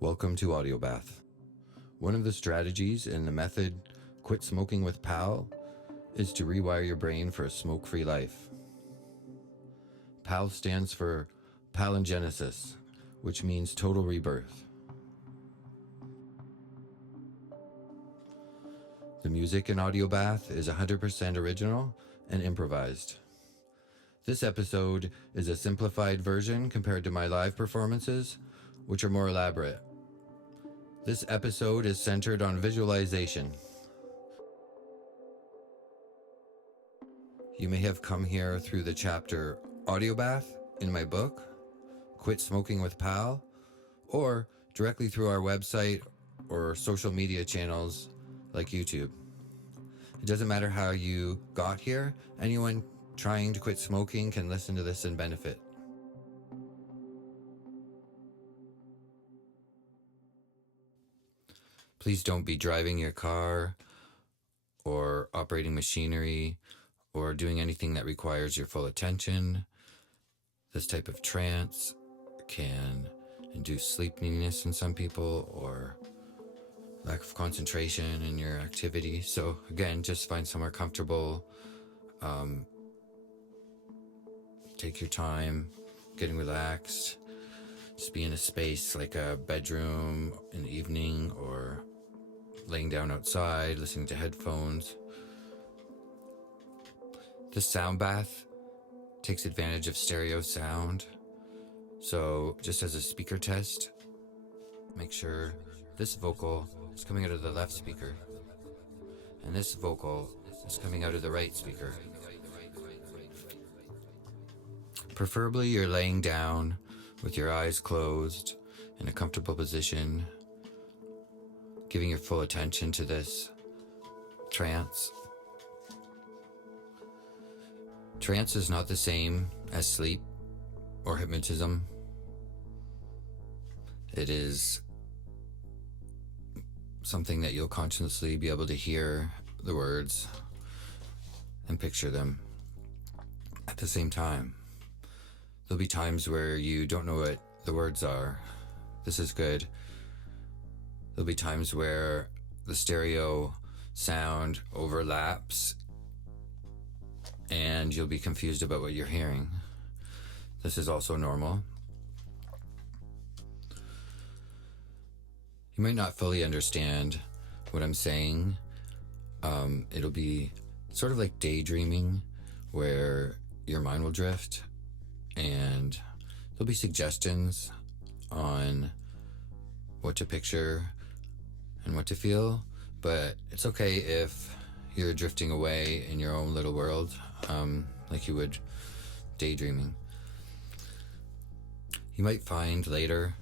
Welcome to Audiobath. One of the strategies in the method Quit Smoking with PAL is to rewire your brain for a smoke-free life. PAL stands for palingenesis, which means total rebirth. The music in Audiobath is 100% original and improvised. This episode is a simplified version compared to my live performances, which are more elaborate. This episode is centered on visualization. You may have come here through the chapter Audiobath in my book, Quit Smoking with PAL, or directly through our website or social media channels like YouTube. It doesn't matter how you got here. Anyone trying to quit smoking can listen to this and benefit. Please don't be driving your car or operating machinery or doing anything that requires your full attention. This type of trance can induce sleepiness in some people or lack of concentration in your activity. So again, just find somewhere comfortable. Take your time getting relaxed. Just be in a space like a bedroom in the evening or laying down outside, listening to headphones. This sound bath takes advantage of stereo sound. So just as a speaker test, make sure this vocal is coming out of the left speaker and this vocal is coming out of the right speaker. Preferably you're laying down with your eyes closed in a comfortable position, giving your full attention to this trance. Trance is not the same as sleep or hypnotism. It is something that you'll consciously be able to hear the words and picture them at the same time. There'll be times where you don't know what the words are. This is good. There'll be times where the stereo sound overlaps and you'll be confused about what you're hearing. This is also normal. You might not fully understand what I'm saying. It'll be sort of like daydreaming where your mind will drift and there'll be suggestions on what to picture and what to feel, but it's okay if you're drifting away in your own little world, like you would daydreaming. You might find later,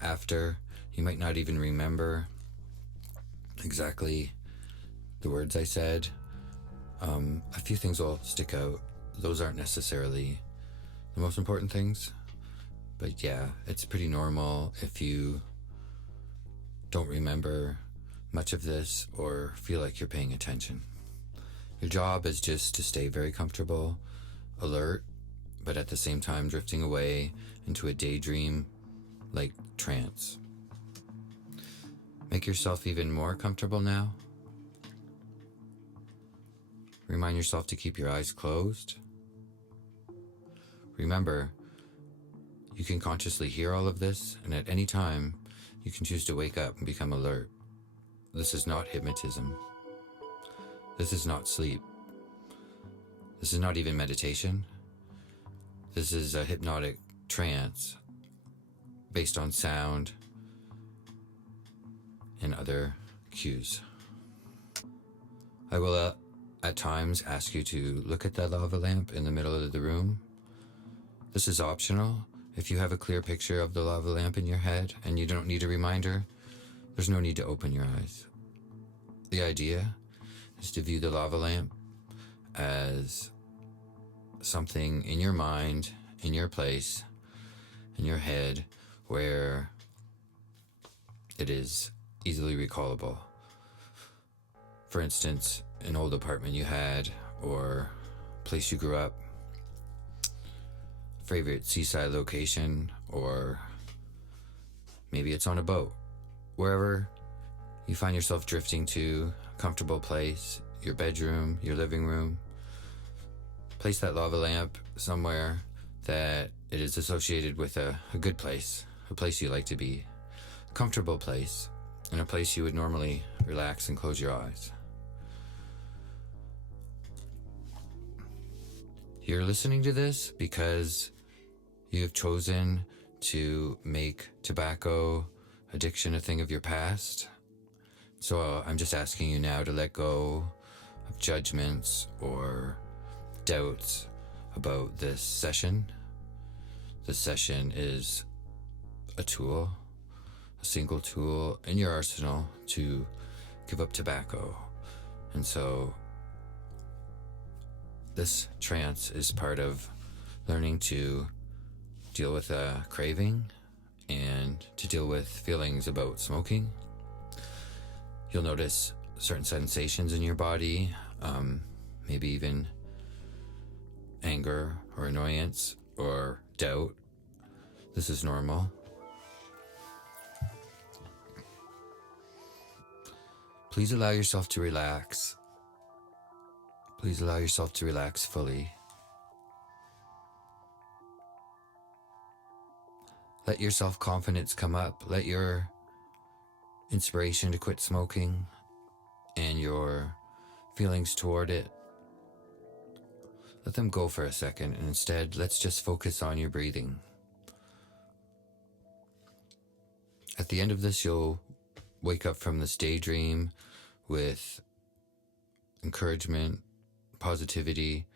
after, you might not even remember exactly the words I said. A few things will stick out. Those aren't necessarily the most important things, but yeah, it's pretty normal if you don't remember much of this or feel like you're paying attention. Your job is just to stay very comfortable, alert, but at the same time drifting away into a daydream like trance. Make yourself even more comfortable now. Remind yourself to keep your eyes closed. Remember, you can consciously hear all of this, and at any time, you can choose to wake up and become alert. This is not hypnotism. This is not sleep. This is not even meditation. This is a hypnotic trance based on sound and other cues. I will at times ask you to look at that lava lamp in the middle of the room. This is optional. If you have a clear picture of the lava lamp in your head and you don't need a reminder, there's no need to open your eyes. The idea is to view the lava lamp as something in your mind, in your place, in your head, where it is easily recallable. For instance, an old apartment you had or place you grew up, favorite seaside location, or Maybe it's on a boat. Wherever you find yourself drifting to, a comfortable place, your bedroom, your living room, place that lava lamp somewhere that it is associated with a good place, a place you like to be, a comfortable place, and a place you would normally relax and close your eyes. You're listening to this because you have chosen to make tobacco addiction a thing of your past. So I'm just asking you now to let go of judgments or doubts about this session. This session is a tool, a single tool in your arsenal to give up tobacco. And so this trance is part of learning to deal with a craving and to deal with feelings about smoking. You'll notice certain sensations in your body, maybe even anger or annoyance or doubt. This is normal. Please allow yourself to relax. Please allow yourself to relax fully. Let your self-confidence come up. Let your inspiration to quit smoking and your feelings toward it, let them go for a second, and instead let's just focus on your breathing. At the end of this, you'll wake up from this daydream with encouragement, positivity,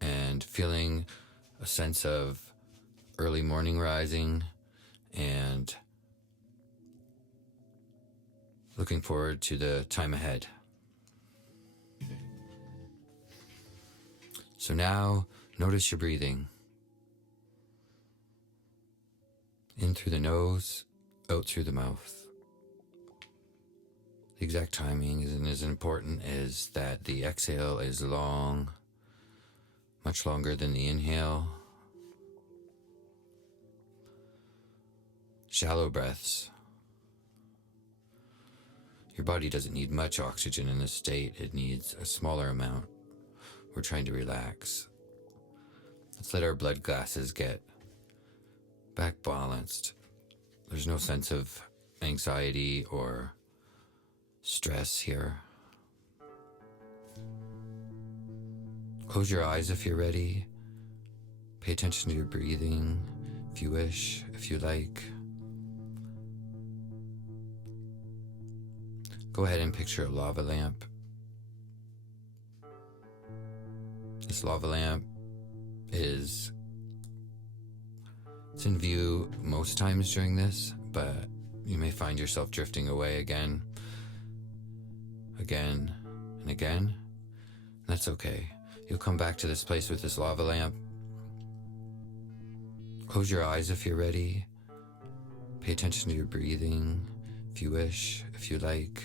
and feeling a sense of early morning rising and looking forward to the time ahead. So now, notice your breathing. In through the nose, out through the mouth. The exact timing isn't as important as that the exhale is long, much longer than the inhale. Shallow breaths. Your body doesn't need much oxygen in this state. It needs a smaller amount. We're trying to relax. Let's let our blood gases get back balanced. There's no sense of anxiety or stress here. Close your eyes if you're ready. Pay attention to your breathing, if you wish, if you like. Go ahead and picture a lava lamp. This lava lamp it's in view most times during this, but you may find yourself drifting away again and again. That's okay. You'll come back to this place with this lava lamp. Close your eyes if you're ready. Pay attention to your breathing, if you wish, if you like.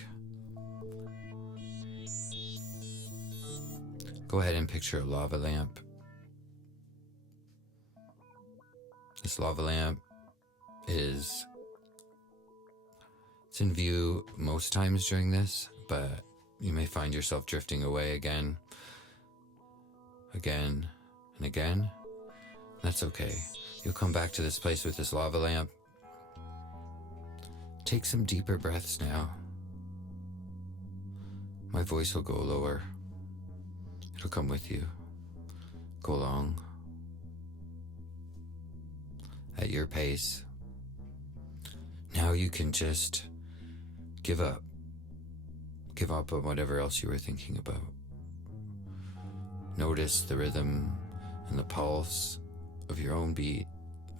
Go ahead and picture a lava lamp. This lava lamp it's in view most times during this, but you may find yourself drifting away again and again. That's okay. You'll come back to this place with this lava lamp. Take some deeper breaths now. My voice will go lower. It'll come with you. Go along. At your pace. Now you can just give up. Give up on whatever else you were thinking about. Notice the rhythm and the pulse of your own beat,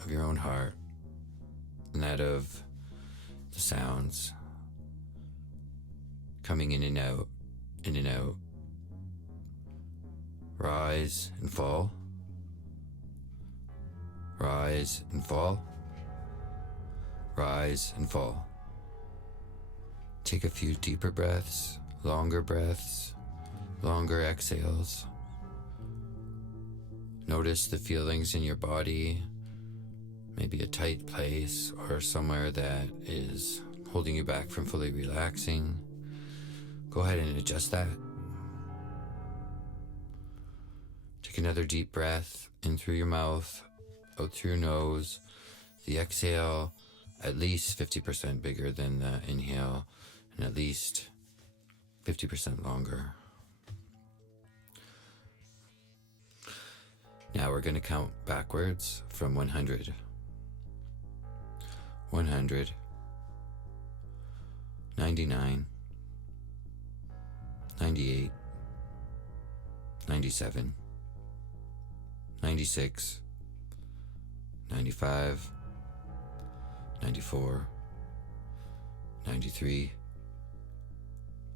of your own heart, and that of the sounds coming in and out, in and out. Rise and fall. Rise and fall. Rise and fall. Take a few deeper breaths, longer exhales. Notice the feelings in your body. maybe a tight place or somewhere that is holding you back from fully relaxing. Go ahead and adjust that. Take another deep breath in through your mouth, out through your nose. The exhale at least 50% bigger than the inhale and at least 50% longer. Now we're going to count backwards from 100. 100. 99. 98. 97. 96. 95. 94. 93.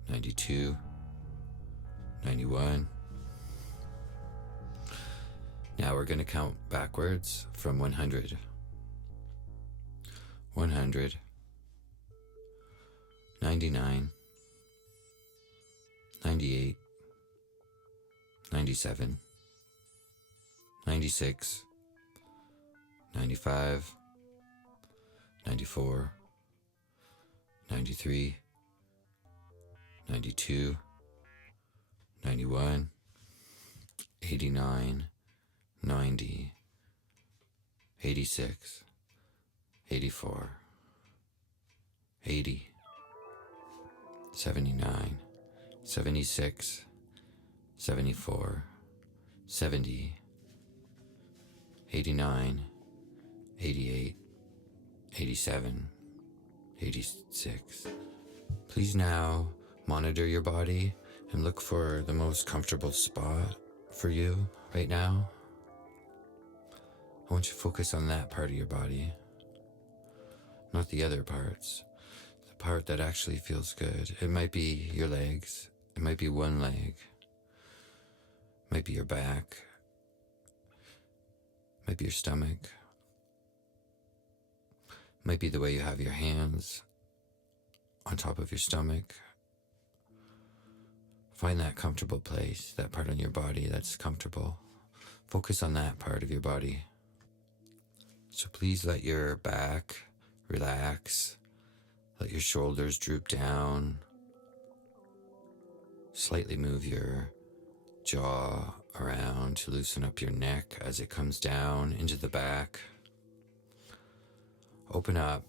92. 91. Now we're going to count backwards from 100. 100. 99. 98. 97. 96. 95. 94. 93. 92. 91. 89. 90, 86, 84, 80, 79, 76, 74, 70, 89, 88, 87, 86. Please now monitor your body and look for the most comfortable spot for you right now. I want you to focus on that part of your body, not the other parts. The part that actually feels good. It might be your legs. It might be one leg. It might be your back. It might be your stomach. It might be the way you have your hands on top of your stomach. Find that comfortable place, that part on your body that's comfortable. Focus on that part of your body. So please let your back relax. Let your shoulders droop down. Slightly move your jaw around to loosen up your neck as it comes down into the back. Open up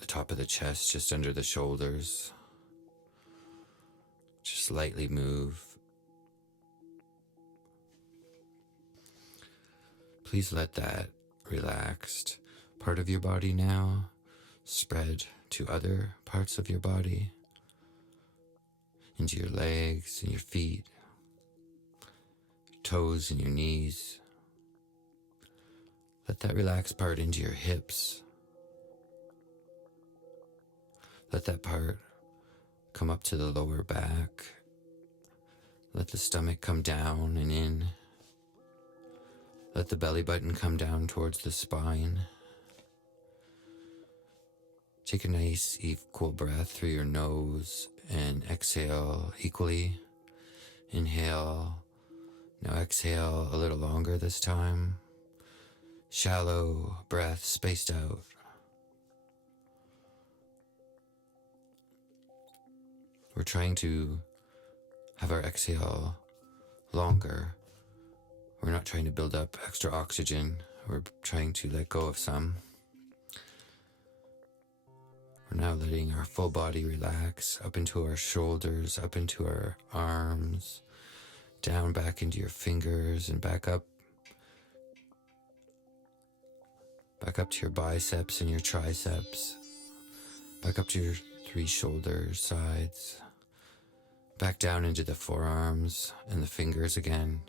the top of the chest just under the shoulders. Just lightly move. Please let that relaxed part of your body now spread to other parts of your body, into your legs and your feet, your toes and your knees. Let that relaxed part into your hips. Let that part come up to the lower back. Let the stomach come down and in. Let the belly button come down towards the spine. Take a nice equal breath through your nose and exhale equally. Inhale. Now exhale a little longer this time. Shallow breath spaced out. We're trying to have our exhale longer. We're not trying to build up extra oxygen. We're trying to let go of some. We're now letting our full body relax up into our shoulders, up into our arms, down back into your fingers and back up to your biceps and your triceps, back up to your 3 shoulder sides, back down into the forearms and the fingers again.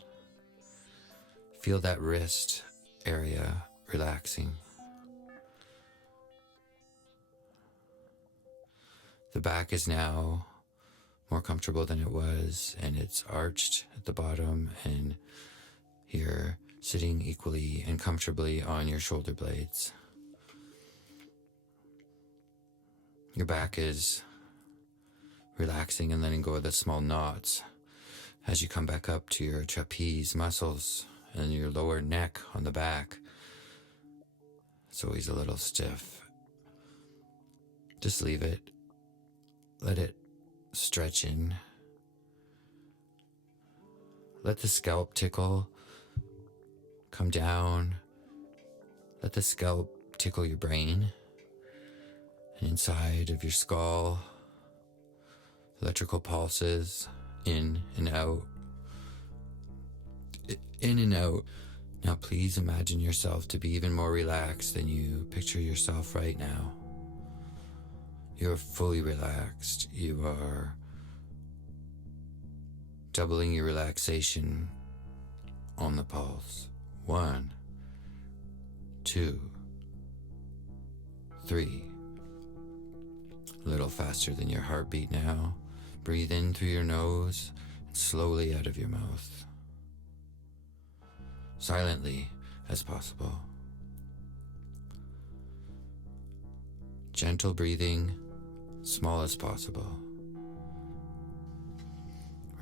Feel that wrist area relaxing. The back is now more comfortable than it was, and it's arched at the bottom, and you're sitting equally and comfortably on your shoulder blades. Your back is relaxing and letting go of the small knots as you come back up to your trapeze muscles and your lower neck on the back. It's always a little stiff. Just leave it. Let it stretch in. Let the scalp tickle come down. Let the scalp tickle your brain and inside of your skull. Electrical pulses in and out. In and out. Now please imagine yourself to be even more relaxed than you picture yourself right now. You're fully relaxed. You are doubling your relaxation on the pulse. 1, 2, 3. A little faster than your heartbeat now. Breathe in through your nose and slowly out of your mouth. Silently as possible. Gentle breathing, small as possible.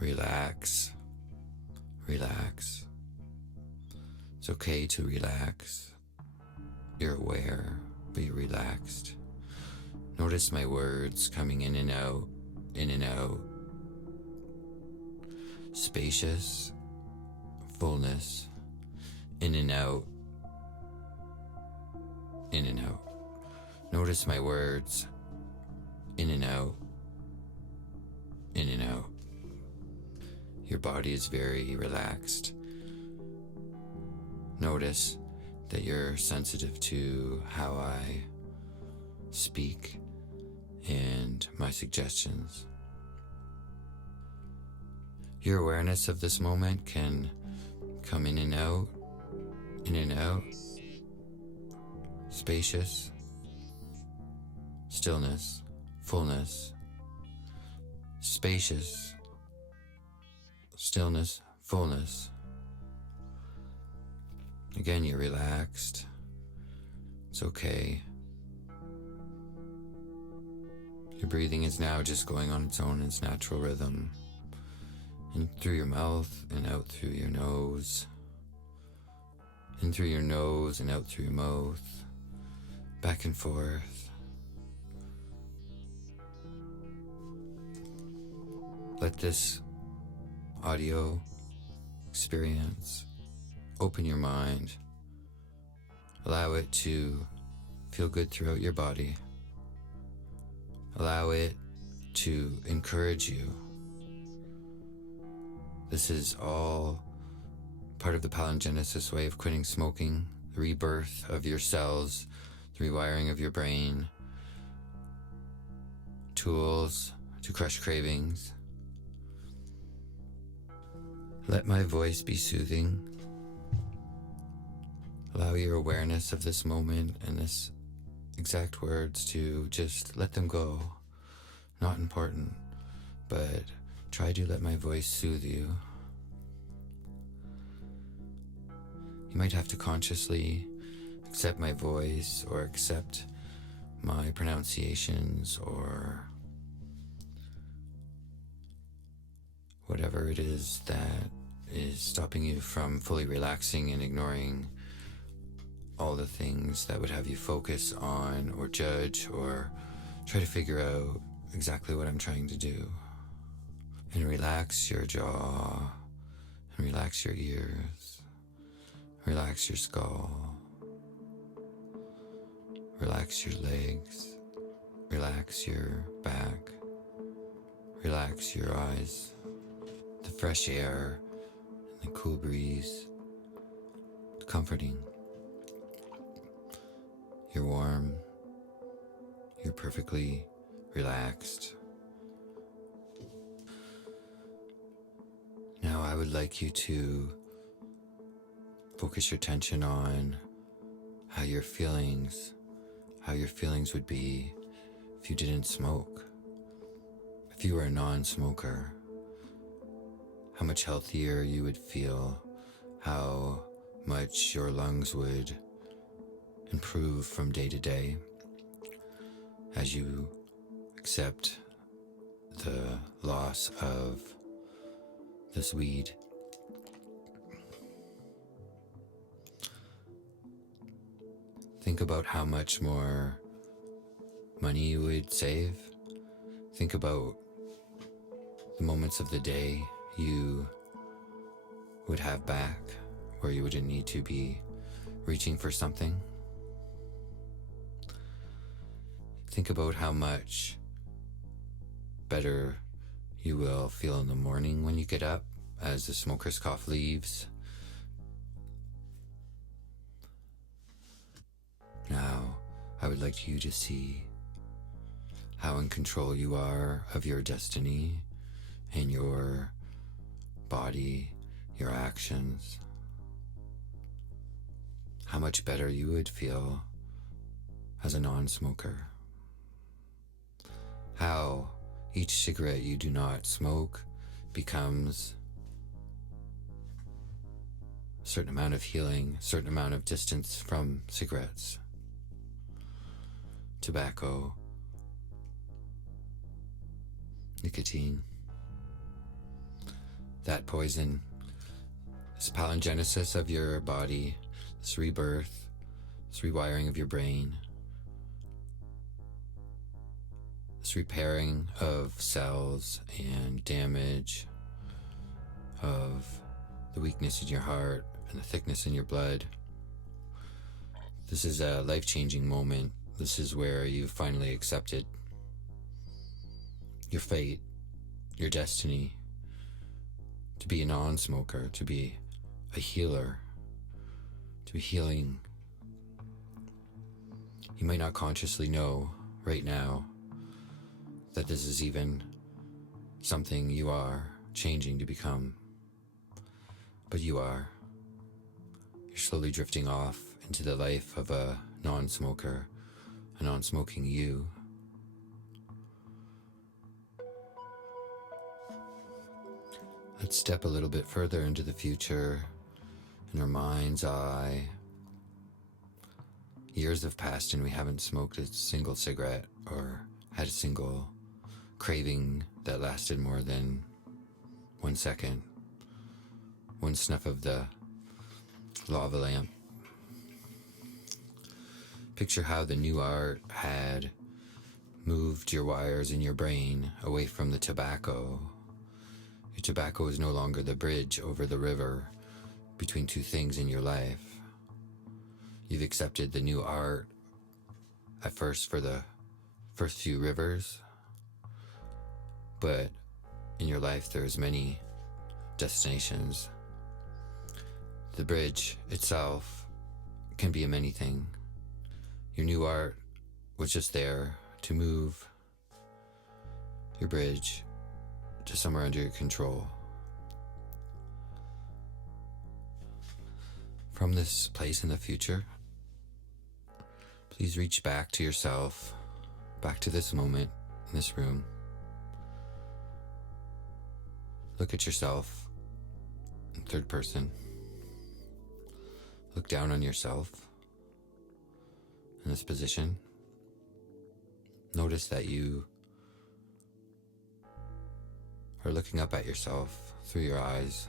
Relax. Relax. It's okay to relax. You're aware, but you're relaxed. Notice my words coming in and out, in and out. Spacious, fullness, in and out, in and out. Notice my words, in and out, in and out. Your body is very relaxed. Notice that you're sensitive to how I speak and my suggestions. Your awareness of this moment can come in and out, in and out. Spacious, stillness, fullness. Spacious, stillness, fullness. Again, you're relaxed. It's okay. Your breathing is now just going on its own, its natural rhythm. In through your mouth and out through your nose. In through your nose and out through your mouth. Back and forth. Let this audio experience open your mind. Allow it to feel good throughout your body. Allow it to encourage you. This is all part of the palingenesis way of quitting smoking, the rebirth of your cells, the rewiring of your brain, tools to crush cravings. Let my voice be soothing. Allow your awareness of this moment and this exact words to just let them go. Not important, but try to let my voice soothe you. You might have to consciously accept my voice or accept my pronunciations or whatever it is that is stopping you from fully relaxing and ignoring all the things that would have you focus on or judge or try to figure out exactly what I'm trying to do. And relax your jaw, and relax your ears, relax your skull, relax your legs, relax your back, relax your eyes. The fresh air and the cool breeze, comforting. You're warm, you're perfectly relaxed. Now I would like you to focus your attention on how your feelings would be if you didn't smoke. If you were a non-smoker, how much healthier you would feel, how much your lungs would improve from day to day as you accept the loss of this weed. Think Think about how much more money you would save. Think about the moments of the day you would have back where you wouldn't need to be reaching for something. Think about how much better you will feel in the morning when you get up as the smoker's cough leaves. Now, I would like you to see how in control you are of your destiny and your body, your actions. How much better you would feel as a non-smoker. How each cigarette you do not smoke becomes a certain amount of healing, a certain amount of distance from cigarettes, tobacco, nicotine. That poison, this palingenesis of your body, this rebirth, this rewiring of your brain, this repairing of cells and damage of the weakness in your heart and the thickness in your blood. This is a life-changing moment. This is where you've finally accepted your fate, your destiny, to be a non-smoker, to be a healer, to be healing. You might not consciously know right now that this is even something you are changing to become, but you are. You're slowly drifting off into the life of a non-smoker, a non-smoking you. Let's step a little bit further into the future in our mind's eye. Years have passed and we haven't smoked a single cigarette or had a single craving that lasted more than 1 second. One snuff of the lava lamp. Picture how the new art had moved your wires in your brain away from the tobacco. Your tobacco is no longer the bridge over the river between two things in your life. You've accepted the new art at first for the first few rivers, but in your life there's many destinations. The bridge itself can be a many thing. Your new art was just there to move your bridge to somewhere under your control. From this place in the future, please reach back to yourself, back to this moment in this room. Look at yourself in third person. Look down on yourself in this position. Notice that you are looking up at yourself through your eyes,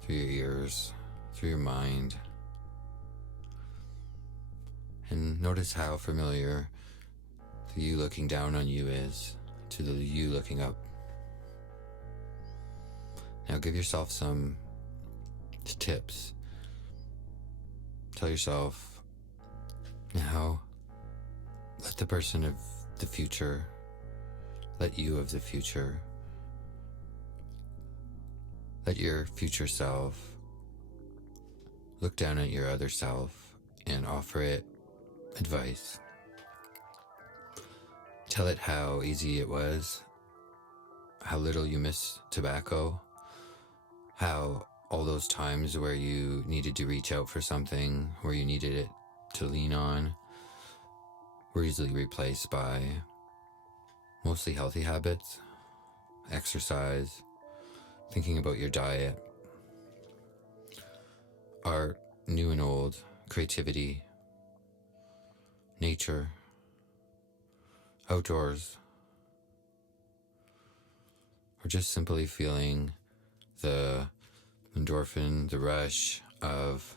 through your ears, through your mind. And notice how familiar the you looking down on you is to the you looking up. Now give yourself some tips. Tell yourself, now let the person of the future, let you of the future, let your future self look down at your other self and offer it advice. Tell it how easy it was, how little you miss tobacco, how all those times where you needed to reach out for something, where you needed it to lean on, were easily replaced by mostly healthy habits, exercise, thinking about your diet, art, new and old, creativity, nature, outdoors, or just simply feeling the endorphin, the rush of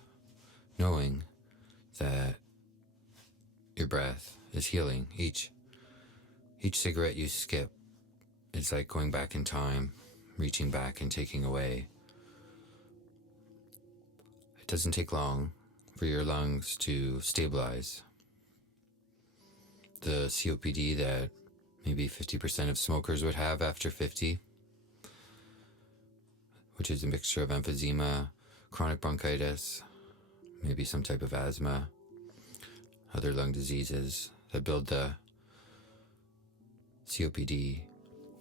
knowing that your breath is healing. Each cigarette you skip, it's like going back in time, reaching back and taking away. It doesn't take long for your lungs to stabilize. The COPD that maybe 50% of smokers would have after 50, which is a mixture of emphysema, chronic bronchitis, maybe some type of asthma, other lung diseases that build the COPD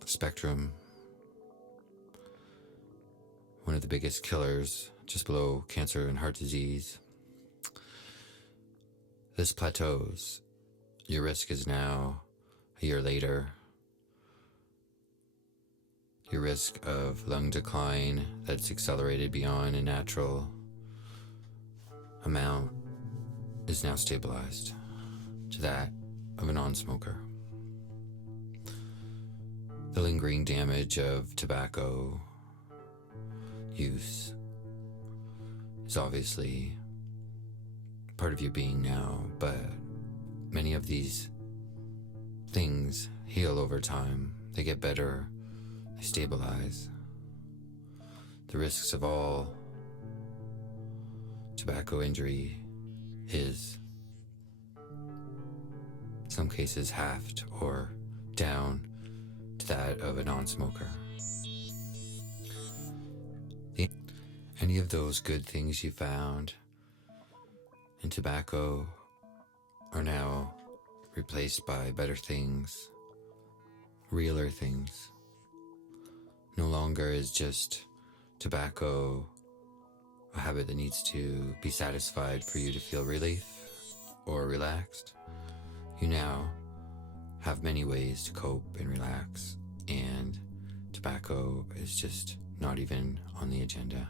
spectrum. One of the biggest killers, just below cancer and heart disease. This plateaus. Your risk is now, a year later, your risk of lung decline that's accelerated beyond a natural amount is now stabilized to that of a non-smoker. The lingering damage of tobacco use is obviously part of your being now, but many of these things heal over time. They get better, they stabilize. The risks of all tobacco injury is, in some cases, halved or down to that of a non-smoker. Any of those good things you found in tobacco are now replaced by better things, realer things. No longer is just tobacco a habit that needs to be satisfied for you to feel relief or relaxed. You now have many ways to cope and relax, and tobacco is just not even on the agenda.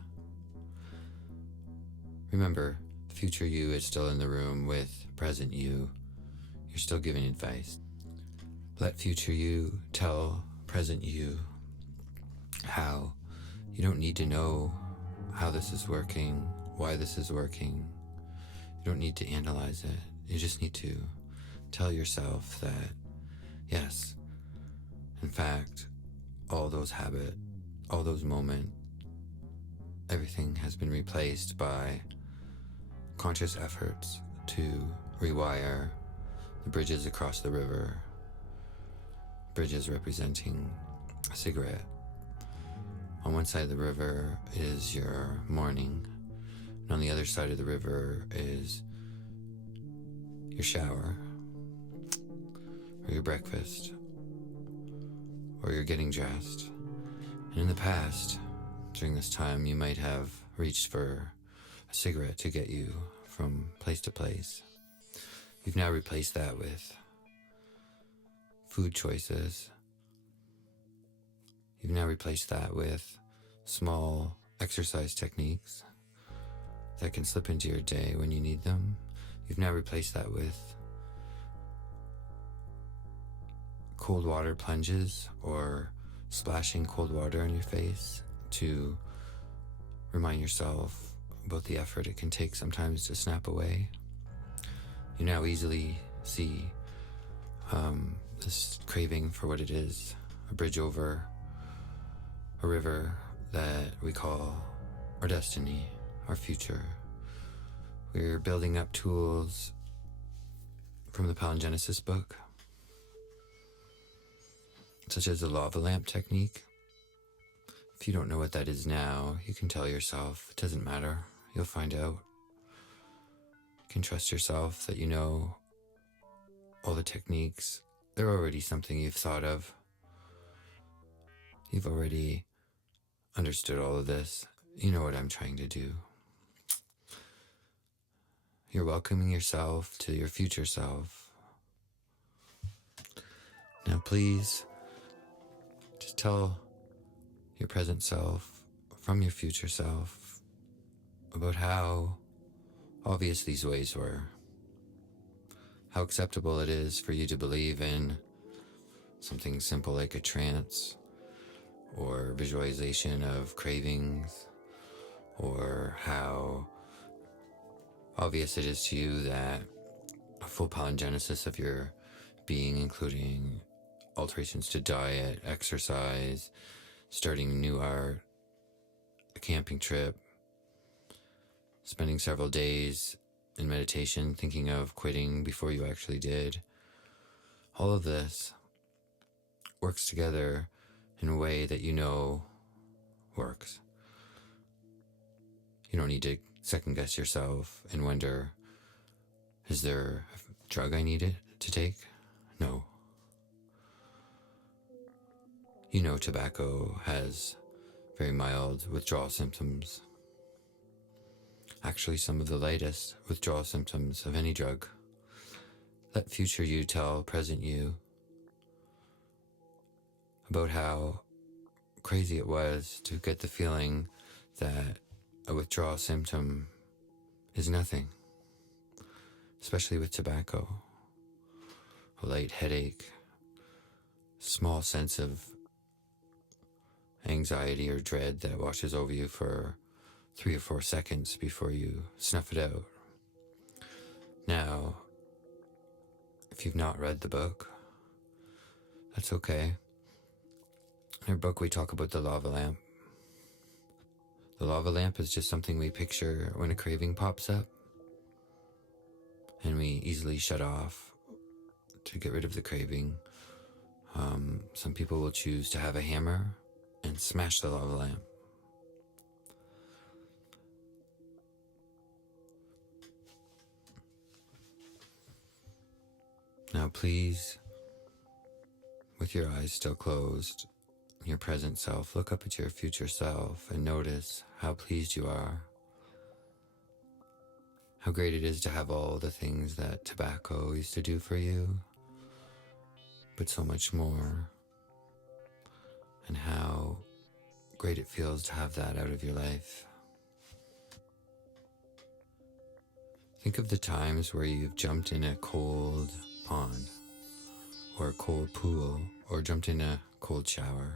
Remember, future you is still in the room with present you. You're still giving advice. Let future you tell present you how. You don't need to know how this is working, why this is working. You don't need to analyze it. You just need to tell yourself that, yes, in fact, all those habits, all those moments, everything has been replaced by conscious efforts to rewire the bridges across the river, bridges representing a cigarette. On one side of the river is your morning, and on the other side of the river is your shower, or your breakfast, or you're getting dressed. And in the past, during this time, you might have reached for a cigarette to get you from place to place. You've now replaced that with food choices. You've now replaced that with small exercise techniques that can slip into your day when you need them. You've now replaced that with cold water plunges or splashing cold water on your face to remind yourself about the effort it can take sometimes to snap away. You now easily see this craving for what it is, a bridge over a river that we call our destiny, our future. We're building up tools from the Palingenesis book, such as the lava lamp technique. If you don't know what that is now, you can tell yourself, it doesn't matter, you'll find out. You can trust yourself that you know all the techniques. They're already something you've thought of. You've already understood all of this. You know what I'm trying to do. You're welcoming yourself to your future self. Now please, just tell your present self from your future self about how obvious these ways were. How acceptable it is for you to believe in something simple like a trance or visualization of cravings, or how obvious it is to you that a full palingenesis of your being, including alterations to diet, exercise, starting new art, a camping trip, spending several days in meditation, thinking of quitting before you actually did. All of this works together in a way that you know works. You don't need to second guess yourself and wonder, is there a drug I need to take? No. You know tobacco has very mild withdrawal symptoms. Actually, some of the lightest withdrawal symptoms of any drug. Let future you tell present you about how crazy it was to get the feeling that a withdrawal symptom is nothing, especially with tobacco. A light headache, small sense of anxiety or dread that washes over you for 3 or 4 seconds before you snuff it out. Now, if you've not read the book, that's okay. In our book, we talk about the lava lamp. The lava lamp is just something we picture when a craving pops up, and we easily shut off to get rid of the craving. Some people will choose to have a hammer and smash the lava lamp. Now please, with your eyes still closed, your present self, look up at your future self and notice how pleased you are, how great it is to have all the things that tobacco used to do for you, but so much more, and how great it feels to have that out of your life. Think of the times where you've jumped in a cold pond, or a cold pool, or jumped in a cold shower.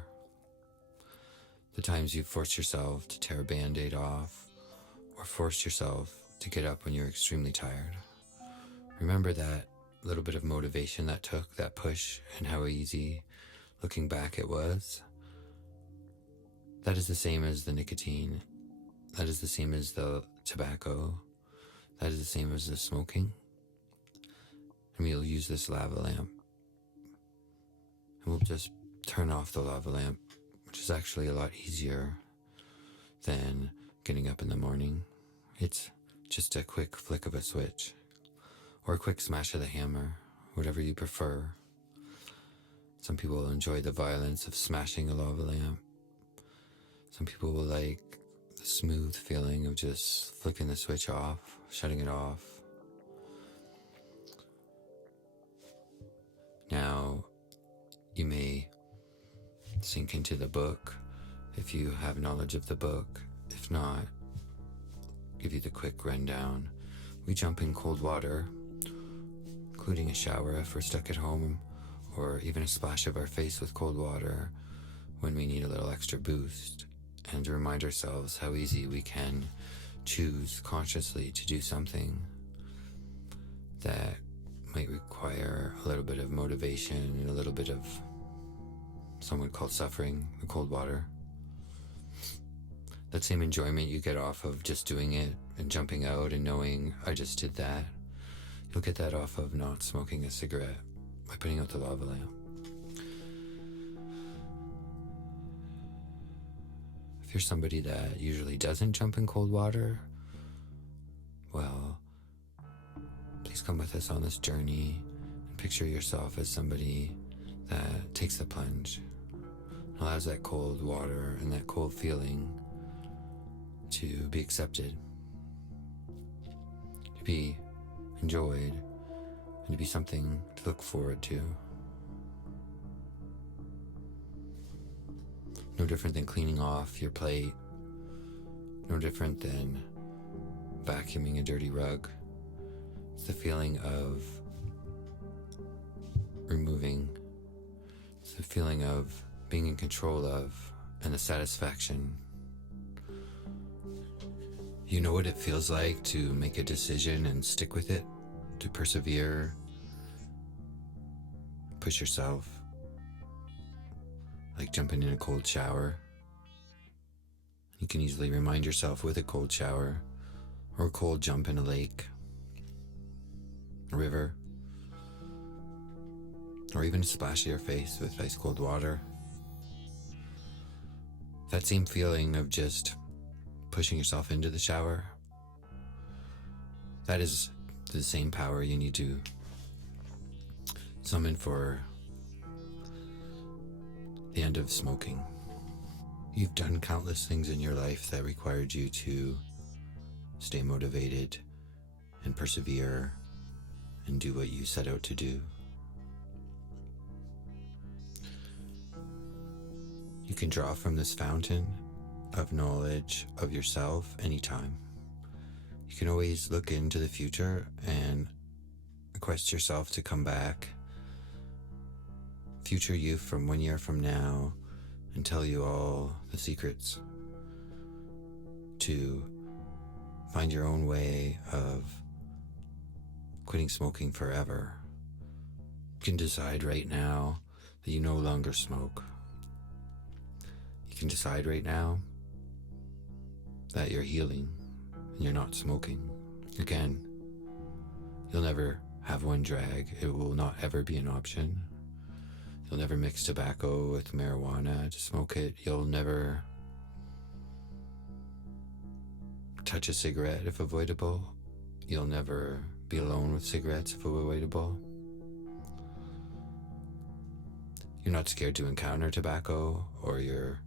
The times you've forced yourself to tear a Band-Aid off, or forced yourself to get up when you're extremely tired. Remember that little bit of motivation that took, that push, and how easy, looking back, it was. That is the same as the nicotine. That is the same as the tobacco. That is the same as the smoking. And we'll use this lava lamp. And we'll just turn off the lava lamp, which is actually a lot easier than getting up in the morning. It's just a quick flick of a switch, or a quick smash of the hammer, whatever you prefer. Some people will enjoy the violence of smashing a lava lamp. Some people will like the smooth feeling of just flicking the switch off, shutting it off. Now, you may sink into the book if you have knowledge of the book. If not, give you the quick rundown. We jump in cold water, including a shower if we're stuck at home, or even a splash of our face with cold water when we need a little extra boost, and to remind ourselves how easy we can choose consciously to do something that might require a little bit of motivation and a little bit of, some would call suffering, the cold water. That same enjoyment you get off of just doing it and jumping out and knowing I just did that, you'll get that off of not smoking a cigarette by putting out the lava lamp. If you're somebody that usually doesn't jump in cold water, well, please come with us on this journey and picture yourself as somebody that takes the plunge and allows that cold water and that cold feeling to be accepted, to be enjoyed, and to be something to look forward to. No different than cleaning off your plate, no different than vacuuming a dirty rug. It's the feeling of removing, it's the feeling of being in control of, and the satisfaction. You know what it feels like to make a decision and stick with it, to persevere, push yourself, like jumping in a cold shower. You can easily remind yourself with a cold shower or a cold jump in a lake, a river, or even a splash of your face with ice cold water. That same feeling of just pushing yourself into the shower, that is the same power you need to summon for the end of smoking. You've done countless things in your life that required you to stay motivated and persevere and do what you set out to do. You can draw from this fountain of knowledge of yourself anytime. You can always look into the future and request yourself to come back, future you from 1 year from now, and tell you all the secrets to find your own way of quitting smoking forever. You can decide right now that you no longer smoke. You can decide right now that you're healing and you're not smoking. Again, you'll never have one drag. It will not ever be an option. You'll never mix tobacco with marijuana to smoke it. You'll never touch a cigarette if avoidable. You'll never be alone with cigarettes if avoidable. You're not scared to encounter tobacco or your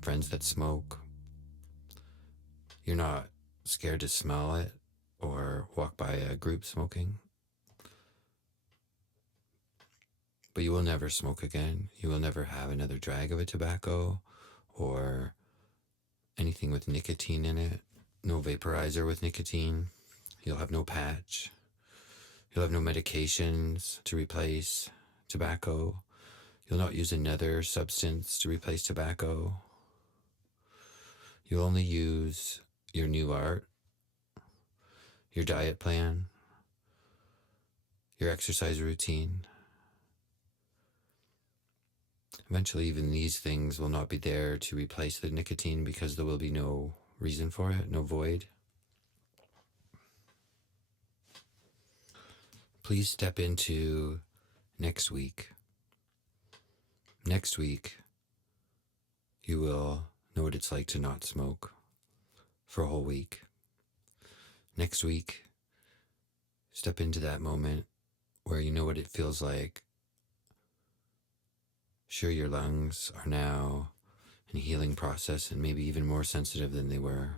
friends that smoke. You're not scared to smell it or walk by a group smoking. But you will never smoke again. You will never have another drag of a tobacco or anything with nicotine in it. No vaporizer with nicotine. You'll have no patch. You'll have no medications to replace tobacco. You'll not use another substance to replace tobacco. You'll only use your new art, your diet plan, your exercise routine. Eventually, even these things will not be there to replace the nicotine because there will be no reason for it, no void. Please step into next week. Next week, you will know what it's like to not smoke for a whole week. Next week, step into that moment where you know what it feels like. Sure, your lungs are now in a healing process and maybe even more sensitive than they were.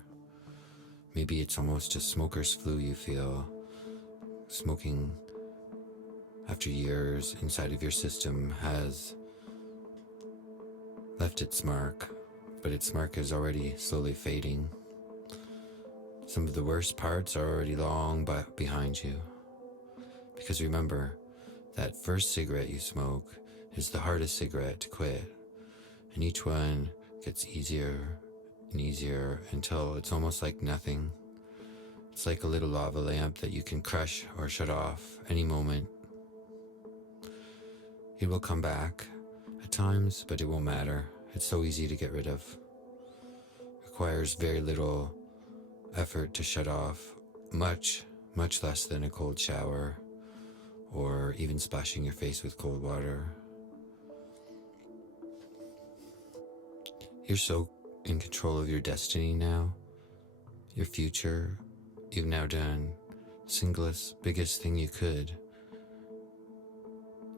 Maybe it's almost a smoker's flu you feel. Smoking after years inside of your system has left its mark, but its mark is already slowly fading. Some of the worst parts are already long behind you. Because remember, that first cigarette you smoke is the hardest cigarette to quit. And each one gets easier and easier until it's almost like nothing. It's like a little lava lamp that you can crush or shut off any moment. It will come back at times, but it won't matter. It's so easy to get rid of. It requires very little effort to shut off, much less than a cold shower or even splashing your face with cold water. You're so in control of your destiny now, your future. You've now done the singlest, biggest thing you could.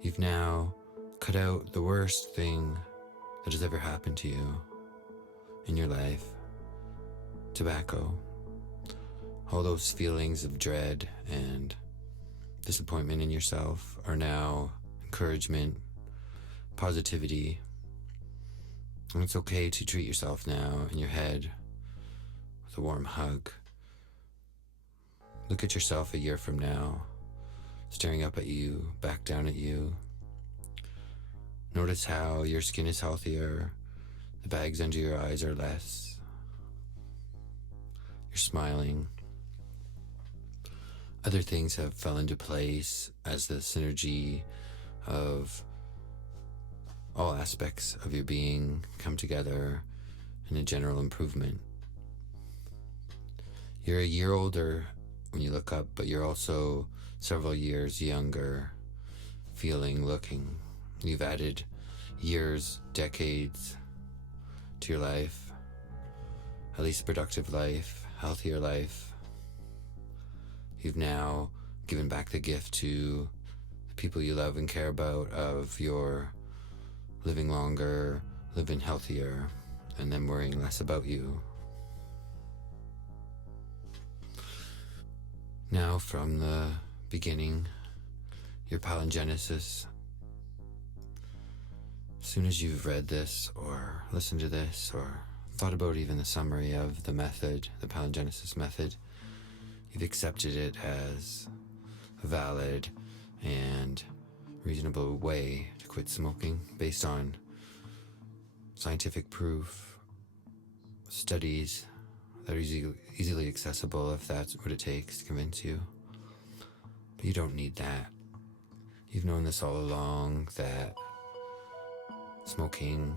You've now cut out the worst thing that has ever happened to you in your life. Tobacco. All those feelings of dread and disappointment in yourself are now encouragement, positivity. And it's okay to treat yourself now in your head with a warm hug. Look at yourself a year from now, staring up at you, back down at you. Notice how your skin is healthier, the bags under your eyes are less. You're smiling. other things have fell into place as the synergy of all aspects of your being come together in a general improvement. You're a year older when you look up, but you're also several years younger, feeling, looking. You've added years, decades to your life, at least productive life, healthier life. You've now given back the gift to the people you love and care about of your living longer, living healthier, and them worrying less about you. Now from the beginning, your palingenesis. As soon as you've read this or listened to this or thought about even the summary of the method, the palingenesis method, you've accepted it as a valid and reasonable way to quit smoking based on scientific proof, studies that are easily accessible if that's what it takes to convince you. But you don't need that. You've known this all along, that smoking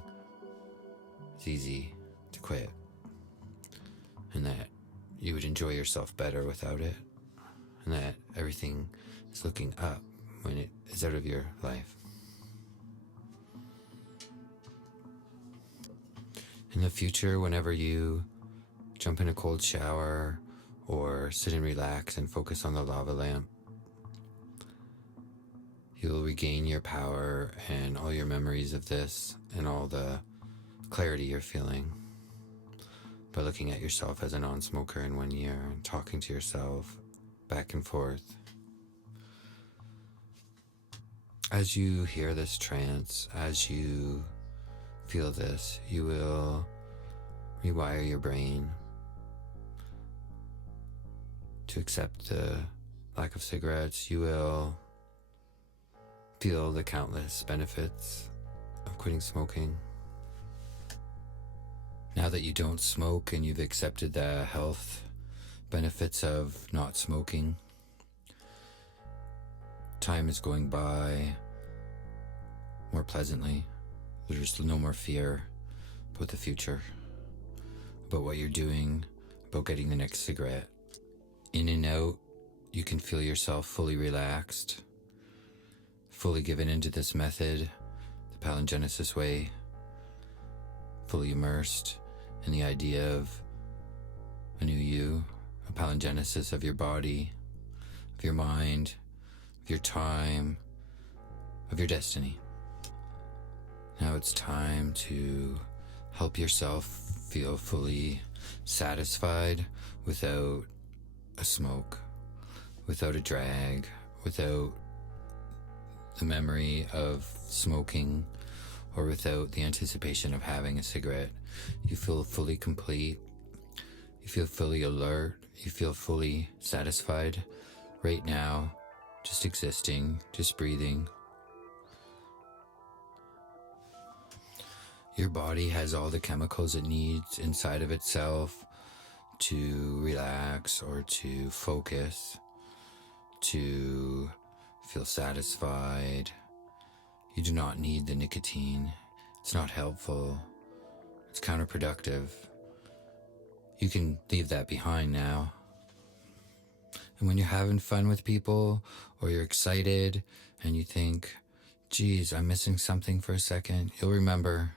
is easy to quit and that you would enjoy yourself better without it, and that everything is looking up when it is out of your life. In the future, whenever you jump in a cold shower or sit and relax and focus on the lava lamp, you'll regain your power and all your memories of this and all the clarity you're feeling by looking at yourself as a non-smoker in 1 year and talking to yourself back and forth. As you hear this trance, as you feel this, you will rewire your brain to accept the lack of cigarettes. You will feel the countless benefits of quitting smoking. Now that you don't smoke and you've accepted the health benefits of not smoking, time is going by more pleasantly. There's no more fear about the future, about what you're doing, about getting the next cigarette. In and out, you can feel yourself fully relaxed, fully given into this method, the palingenesis way, fully immersed in the idea of a new you, a palingenesis of your body, of your mind, of your time, of your destiny. Now it's time to help yourself feel fully satisfied without a smoke, without a drag, without the memory of smoking, or without the anticipation of having a cigarette. You feel fully complete. You feel fully alert. You feel fully satisfied right now, just existing, just breathing. Your body has all the chemicals it needs inside of itself to relax or to focus, to feel satisfied. You do not need the nicotine. It's not helpful. It's counterproductive. You can leave that behind now. And when you're having fun with people or you're excited and you think, geez, I'm missing something for a second, you'll remember,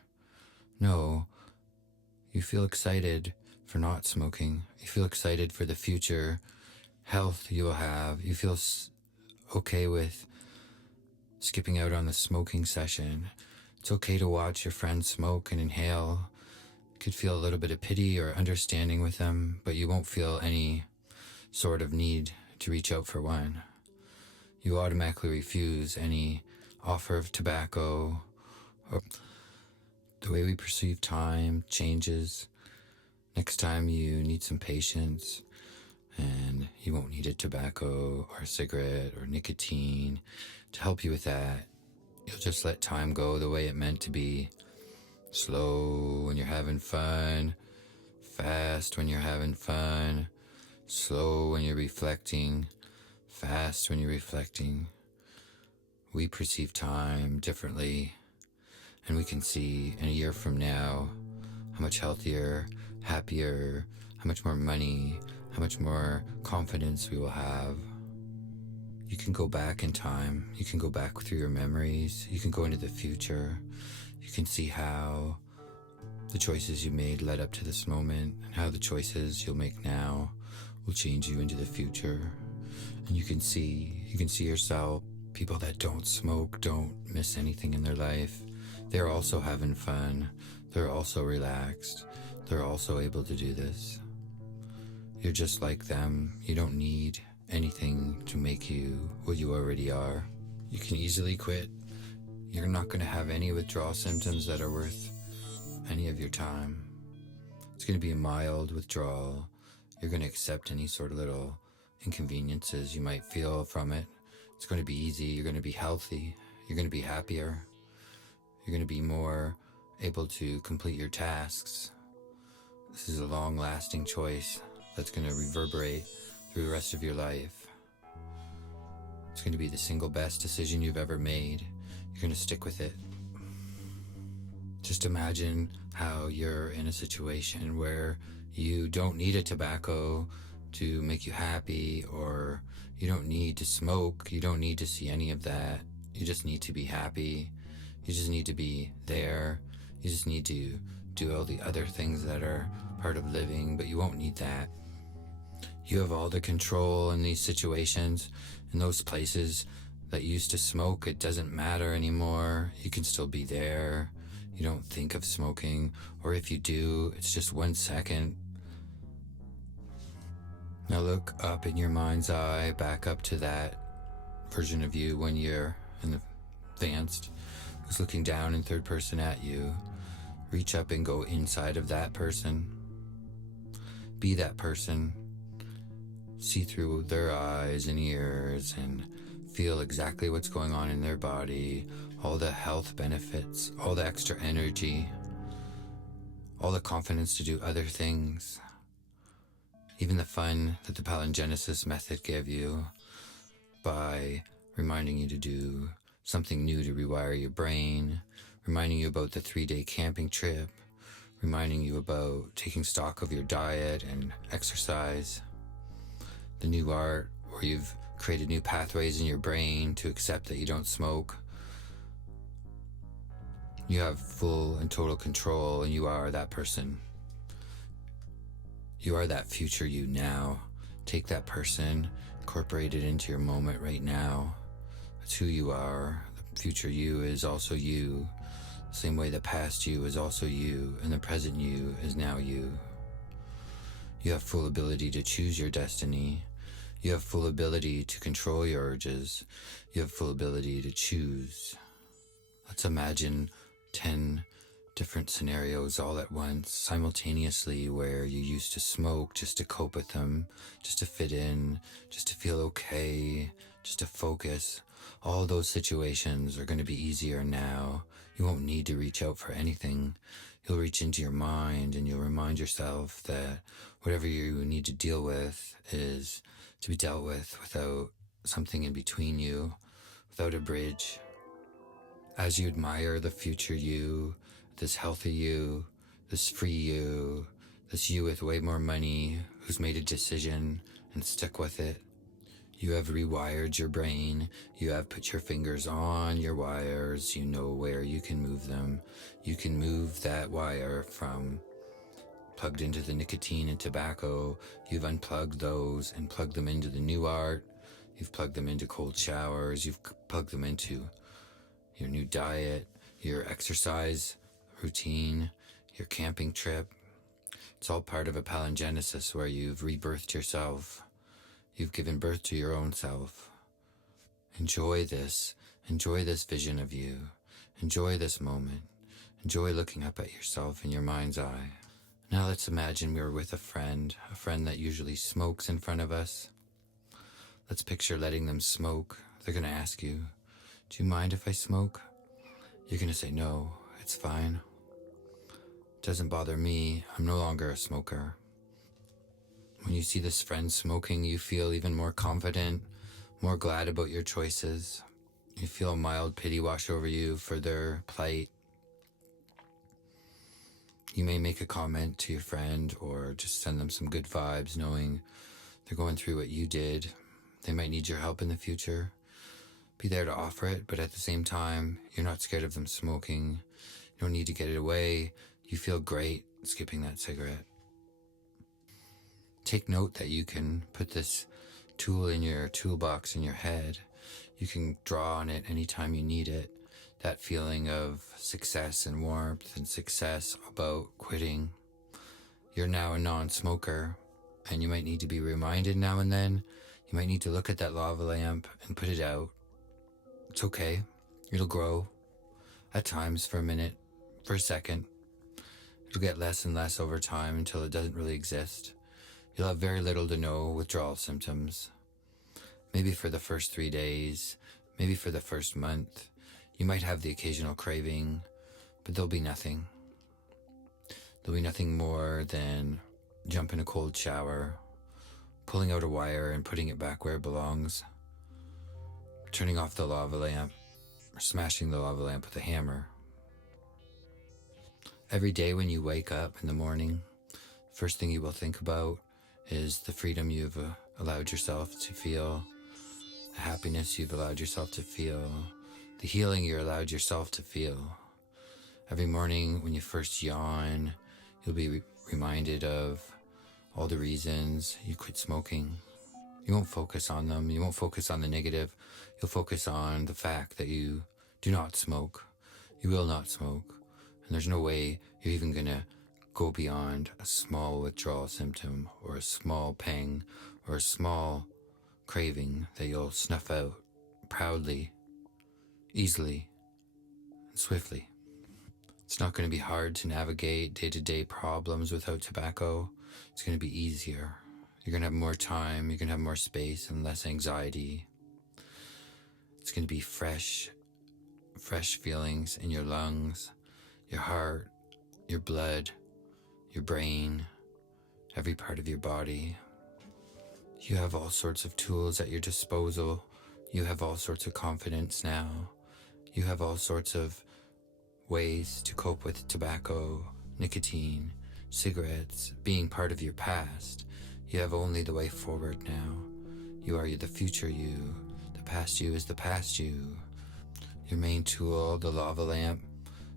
no, you feel excited for not smoking. You feel excited for the future health you will have. You feel okay with skipping out on the smoking session. It's okay to watch your friends smoke and inhale. You could feel a little bit of pity or understanding with them, but you won't feel any sort of need to reach out for one. You automatically refuse any offer of tobacco. Or the way we perceive time changes. Next time you need some patience, and you won't need a tobacco or a cigarette or nicotine to help you with that. You'll just let time go the way it meant to be. Slow when you're having fun, fast when you're having fun, slow when you're reflecting, fast when you're reflecting. We perceive time differently, and we can see in a year from now how much healthier, happier, how much more money, how much more confidence we will have. You can go back in time. You can go back through your memories. You can go into the future. You can see how the choices you made led up to this moment, and how the choices you'll make now will change you into the future. And you can see yourself. People that don't smoke don't miss anything in their life. They're also having fun. They're also relaxed. They're also able to do this. You're just like them. You don't need anything to make you what you already are. You can easily quit. You're not going to have any withdrawal symptoms that are worth any of your time. It's going to be a mild withdrawal. You're going to accept any sort of little inconveniences you might feel from it. It's going to be easy. You're going to be healthy. You're going to be happier. You're going to be more able to complete your tasks. This is a long-lasting choice that's going to reverberate through the rest of your life. It's going to be the single best decision you've ever made. You're going to stick with it. Just imagine how you're in a situation where you don't need a tobacco to make you happy, or you don't need to smoke. You don't need to see any of that. You just need to be happy. You just need to be there. You just need to do all the other things that are part of living, but you won't need that. You have all the control in these situations. In those places that you used to smoke, it doesn't matter anymore. You can still be there. You don't think of smoking, or if you do, it's just 1 second. Now look up in your mind's eye, back up to that version of you when you're advanced, who's looking down in third person at you. Reach up and go inside of that person. Be that person. See through their eyes and ears and feel exactly what's going on in their body, all the health benefits, all the extra energy, all the confidence to do other things. Even the fun that the palingenesis method gave you by reminding you to do something new to rewire your brain, reminding you about the 3-day camping trip, reminding you about taking stock of your diet and exercise. The new art where you've created new pathways in your brain to accept that you don't smoke. You have full and total control, and you are that person. You are that future you now. Take that person, incorporate it into your moment right now. That's who you are. The future you is also you. The same way the past you is also you, and the present you is now you. You have full ability to choose your destiny. You have full ability to control your urges. You have full ability to choose. Let's imagine 10 different scenarios all at once, simultaneously, where you used to smoke just to cope with them, just to fit in, just to feel okay, just to focus. All those situations are going to be easier now. You won't need to reach out for anything. You'll reach into your mind and you'll remind yourself that whatever you need to deal with is to be dealt with without something in between you, without a bridge. As you admire the future you, this healthy you, this free you, this you with way more money who's made a decision and stuck with it, you have rewired your brain. You have put your fingers on your wires. You know where you can move them. You can move that wire from plugged into the nicotine and tobacco. You've unplugged those and plugged them into the new art. You've plugged them into cold showers. You've plugged them into your new diet, your exercise routine, your camping trip. It's all part of a palingenesis where you've rebirthed yourself. You've given birth to your own self. Enjoy this. Enjoy this vision of you. Enjoy this moment. Enjoy looking up at yourself in your mind's eye. Now let's imagine we're with a friend that usually smokes in front of us. Let's picture letting them smoke. They're going to ask you, "Do you mind if I smoke?" You're going to say, "No, it's fine. It doesn't bother me. I'm no longer a smoker." When you see this friend smoking, you feel even more confident, more glad about your choices. You feel a mild pity wash over you for their plight. You may make a comment to your friend or just send them some good vibes, knowing they're going through what you did. They might need your help in the future. Be there to offer it, but at the same time, you're not scared of them smoking. You don't need to get it away. You feel great skipping that cigarette. Take note that you can put this tool in your toolbox in your head. You can draw on it anytime you need it. That feeling of success and warmth and success about quitting. You're now a non-smoker, and you might need to be reminded now and then. You might need to look at that lava lamp and put it out. It's okay. It'll grow. At times, for a minute, for a second. It'll get less and less over time until it doesn't really exist. You'll have very little to no withdrawal symptoms. Maybe for the first 3 days, maybe for the first month. You might have the occasional craving, but there'll be nothing. There'll be nothing more than jumping a cold shower, pulling out a wire and putting it back where it belongs, turning off the lava lamp, or smashing the lava lamp with a hammer. Every day when you wake up in the morning, first thing you will think about is the freedom you've allowed yourself to feel, the happiness you've allowed yourself to feel, the healing you allowed yourself to feel. Every morning when you first yawn, you'll be reminded of all the reasons you quit smoking. You won't focus on them. You won't focus on the negative. You'll focus on the fact that you do not smoke. You will not smoke. And there's no way you're even going to go beyond a small withdrawal symptom or a small pang or a small craving that you'll snuff out proudly, easily, and swiftly. It's not going to be hard to navigate day-to-day problems without tobacco. It's going to be easier. You're going to have more time, you're going to have more space and less anxiety. It's going to be fresh feelings in your lungs, your heart, your blood, your brain, every part of your body. You have all sorts of tools at your disposal. You have all sorts of confidence now. You have all sorts of ways to cope with tobacco, nicotine, cigarettes, being part of your past. You have only the way forward now. You are the future you. The past you is the past you. Your main tool, the lava lamp,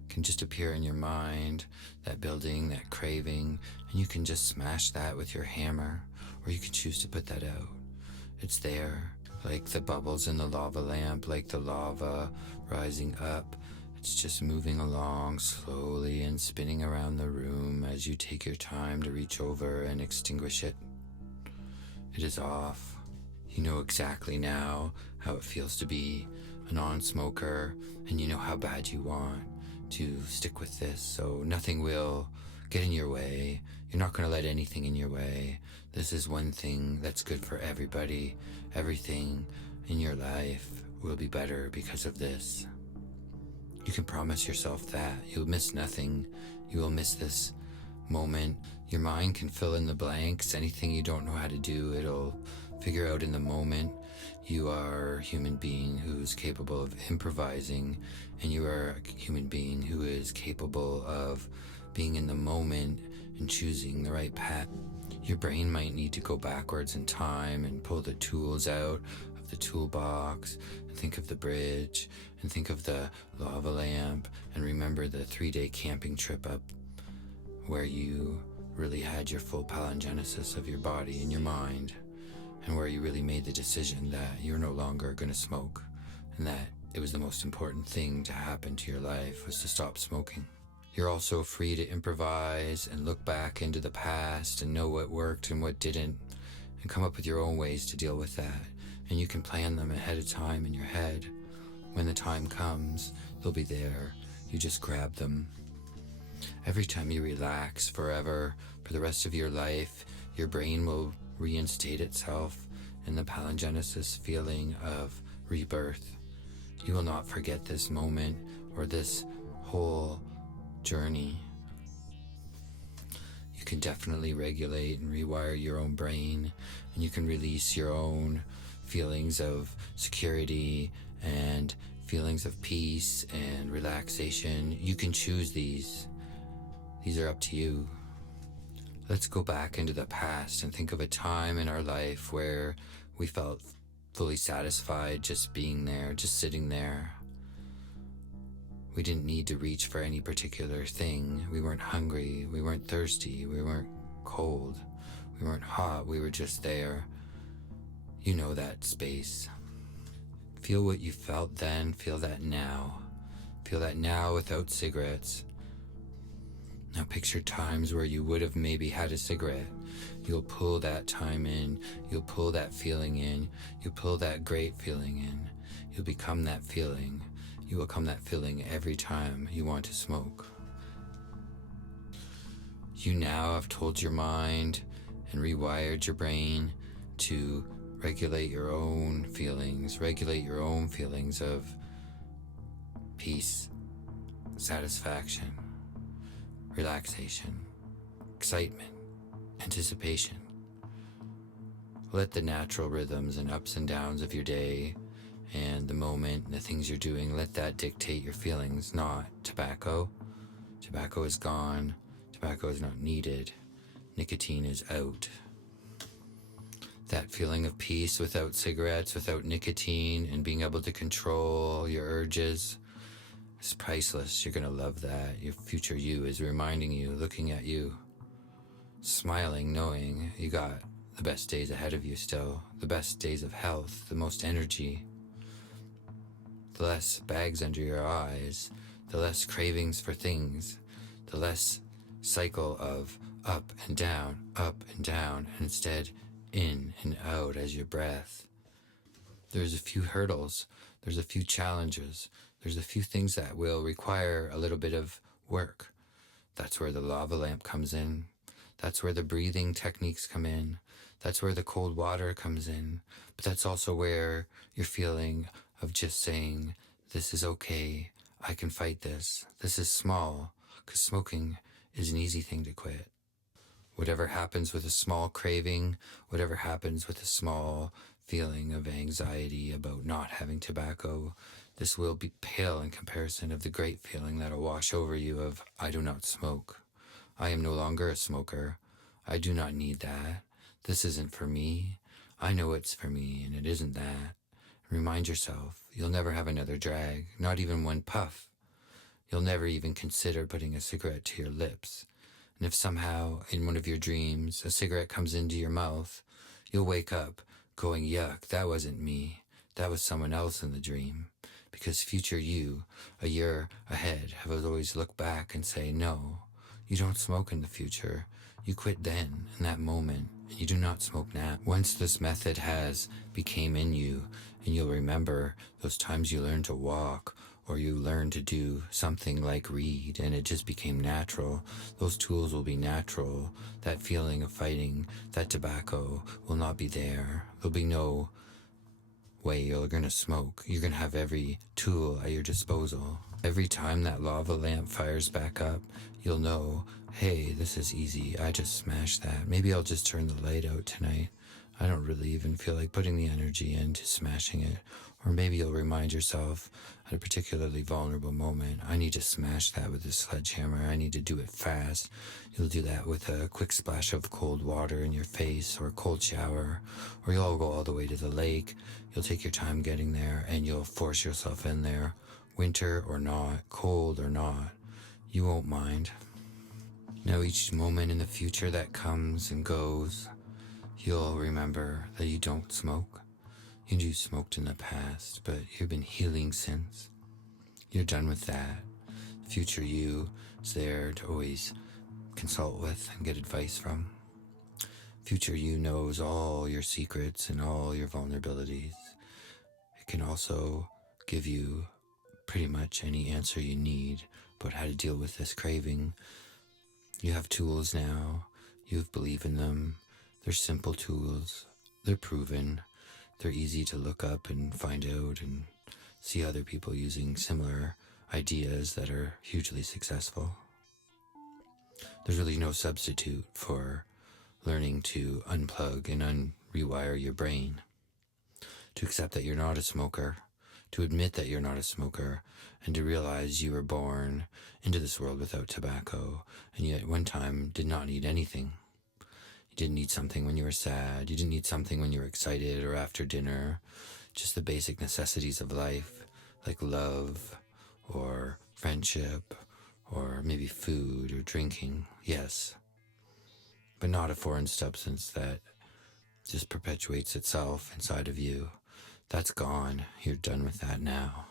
can just appear in your mind, that building, that craving, and you can just smash that with your hammer, or you can choose to put that out. It's there, like the bubbles in the lava lamp, like the lava rising up. It's just moving along slowly and spinning around the room as you take your time to reach over and extinguish it. It is off. You know exactly now how it feels to be a non-smoker, and you know how bad you want to stick with this, so nothing will get in your way. You're not going to let anything in your way. This is one thing that's good for everybody. Everything in your life will be better because of this. You can promise yourself that. You'll miss nothing. You will miss this moment. Your mind can fill in the blanks. Anything you don't know how to do, it'll figure out in the moment. You are a human being who's capable of improvising, and you are a human being who is capable of being in the moment and choosing the right path. Your brain might need to go backwards in time and pull the tools out of the toolbox and think of the bridge and think of the lava lamp and remember the 3-day camping trip up where you really had your full palingenesis of your body and your mind, and where you really made the decision that you're no longer going to smoke, and that it was the most important thing to happen to your life was to stop smoking. You're also free to improvise and look back into the past and know what worked and what didn't, and come up with your own ways to deal with that. And you can plan them ahead of time in your head. When the time comes, they'll be there. You just grab them. Every time you relax forever, for the rest of your life, your brain will reinstate itself in the palingenesis feeling of rebirth. You will not forget this moment or this whole journey. You can definitely regulate and rewire your own brain, and you can release your own feelings of security and feelings of peace and relaxation. You can choose these. These are up to you. Let's go back into the past and think of a time in our life where we felt fully satisfied just being there, just sitting there. We didn't need to reach for any particular thing. We weren't hungry. We weren't thirsty. We weren't cold. We weren't hot. We were just there. You know that space. Feel what you felt then. Feel that now. Feel that now without cigarettes. Now picture times where you would have maybe had a cigarette. You'll pull that time in. You'll pull that feeling in. You'll pull that great feeling in. You'll become that feeling. You will become that feeling every time you want to smoke. You now have told your mind and rewired your brain to regulate your own feelings of peace, satisfaction, relaxation, excitement, anticipation. Let the natural rhythms and ups and downs of your day and the moment and the things you're doing, let that dictate your feelings, not tobacco. Tobacco is gone. Tobacco is not needed. Nicotine is out. That feeling of peace without cigarettes, without nicotine, and being able to control your urges is priceless. You're going to love that. Your future you is reminding you, looking at you, smiling, knowing you got the best days ahead of you still, the best days of health, the most energy. The less bags under your eyes, the less cravings for things, the less cycle of up and down, and instead in and out as your breath. There's a few hurdles, there's a few challenges, there's a few things that will require a little bit of work. That's where the lava lamp comes in. That's where the breathing techniques come in. That's where the cold water comes in. But that's also where your feeling of just saying, this is okay, I can fight this. This is small, because smoking is an easy thing to quit. Whatever happens with a small craving, whatever happens with a small feeling of anxiety about not having tobacco, this will be pale in comparison of the great feeling that will wash over you of, I do not smoke. I am no longer a smoker. I do not need that. This isn't for me. I know it's for me, and it isn't that. Remind yourself, you'll never have another drag, not even one puff. You'll never even consider putting a cigarette to your lips. And if somehow, in one of your dreams, a cigarette comes into your mouth, you'll wake up going, yuck, that wasn't me. That was someone else in the dream. Because future you, a year ahead, have always looked back and say, no, you don't smoke in the future. You quit then, in that moment, and you do not smoke now. Once this method has became in you, and you'll remember those times you learned to walk, or you learned to do something like read, and it just became natural. Those tools will be natural. That feeling of fighting, that tobacco will not be there. There'll be no way you're going to smoke. You're going to have every tool at your disposal. Every time that lava lamp fires back up, you'll know, hey, this is easy. I just smashed that. Maybe I'll just turn the light out tonight. I don't really even feel like putting the energy into smashing it. Or maybe you'll remind yourself at a particularly vulnerable moment, I need to smash that with a sledgehammer. I need to do it fast. You'll do that with a quick splash of cold water in your face or a cold shower. Or you'll go all the way to the lake. You'll take your time getting there and you'll force yourself in there. Winter or not, cold or not, you won't mind. Now each moment in the future that comes and goes, you'll remember that you don't smoke. You smoked in the past, but you've been healing since. You're done with that. Future you is there to always consult with and get advice from. Future you knows all your secrets and all your vulnerabilities. It can also give you pretty much any answer you need about how to deal with this craving. You have tools now. You believe in them. They're simple tools. They're proven. They're easy to look up and find out and see other people using similar ideas that are hugely successful. There's really no substitute for learning to unplug and rewire your brain. to accept that you're not a smoker, to admit that you're not a smoker, and to realize you were born into this world without tobacco, and yet at one time did not need anything. You didn't need something when you were sad. You didn't need something when you were excited or after dinner. Just the basic necessities of life, like love or friendship or maybe food or drinking, yes, but not a foreign substance that just perpetuates itself inside of you. That's gone. You're done with that now.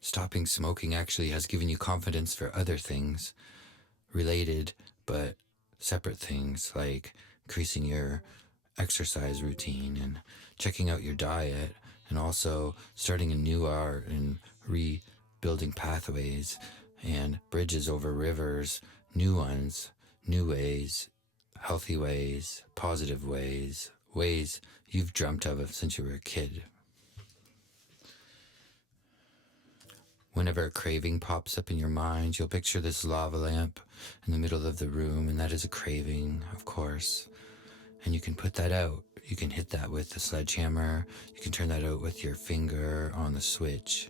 Stopping smoking actually has given you confidence for other things, related but separate things, like increasing your exercise routine and checking out your diet, and also starting a new art and rebuilding pathways and bridges over rivers, new ones, new ways, healthy ways, positive ways, ways you've dreamt of since you were a kid. Whenever a craving pops up in your mind, you'll picture this lava lamp in the middle of the room, and that is a craving, of course. And you can put that out. You can hit that with the sledgehammer. You can turn that out with your finger on the switch.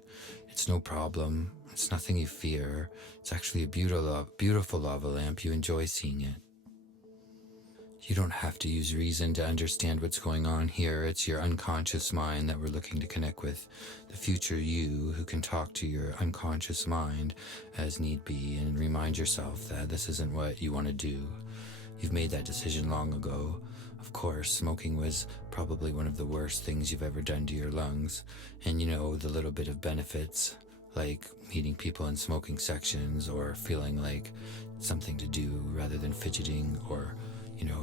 It's no problem. It's nothing you fear. It's actually a beautiful lava lamp. You enjoy seeing it. You don't have to use reason to understand what's going on here. It's your unconscious mind that we're looking to connect with. The future you who can talk to your unconscious mind as need be and remind yourself that this isn't what you want to do. You've made that decision long ago. Of course, smoking was probably one of the worst things you've ever done to your lungs. And you know, the little bit of benefits, like meeting people in smoking sections or feeling like something to do rather than fidgeting, or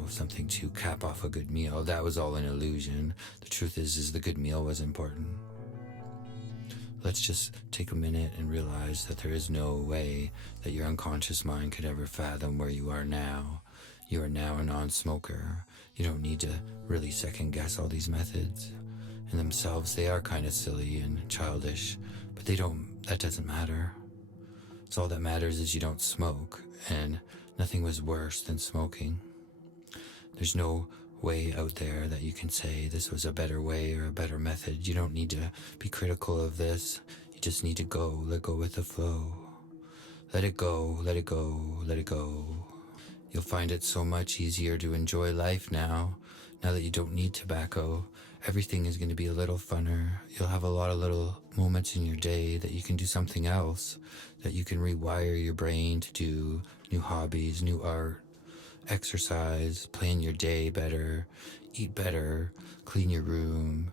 something to cap off a good meal. That was all an illusion. The truth is the good meal was important. Let's just take a minute and realize that there is no way that your unconscious mind could ever fathom where you are now. You are now a non-smoker. You don't need to really second guess all these methods. In themselves, they are kind of silly and childish, but that doesn't matter. So all that matters is you don't smoke, and nothing was worse than smoking. There's no way out there that you can say this was a better way or a better method. You don't need to be critical of this. You just need to let go with the flow. Let it go, let it go, let it go. You'll find it so much easier to enjoy life now that you don't need tobacco. Everything is going to be a little funner. You'll have a lot of little moments in your day that you can do something else, that you can rewire your brain to do new hobbies, new art, exercise, plan your day better, eat better, clean your room.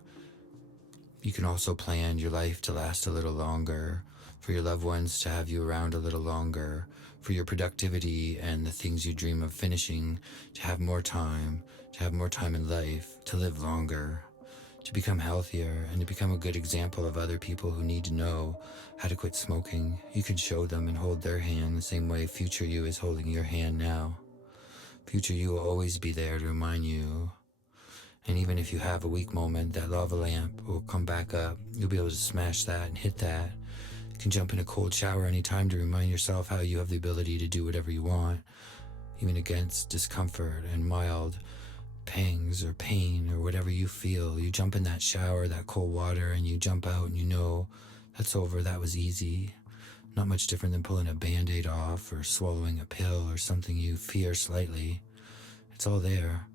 You can also plan your life to last a little longer, for your loved ones to have you around a little longer, for your productivity and the things you dream of finishing to have more time in life, to live longer, to become healthier, and to become a good example of other people who need to know how to quit smoking. You can show them and hold their hand the same way future you is holding your hand now. Future you will always be there to remind you. And even if you have a weak moment, that lava lamp will come back up. You'll be able to smash that and hit that. You can jump in a cold shower anytime to remind yourself how you have the ability to do whatever you want, even against discomfort and mild pangs or pain or whatever you feel. You jump in that shower, that cold water, and you jump out and you know that's over. That was easy. Not much different than pulling a Band-Aid off or swallowing a pill or something you fear slightly. It's all there.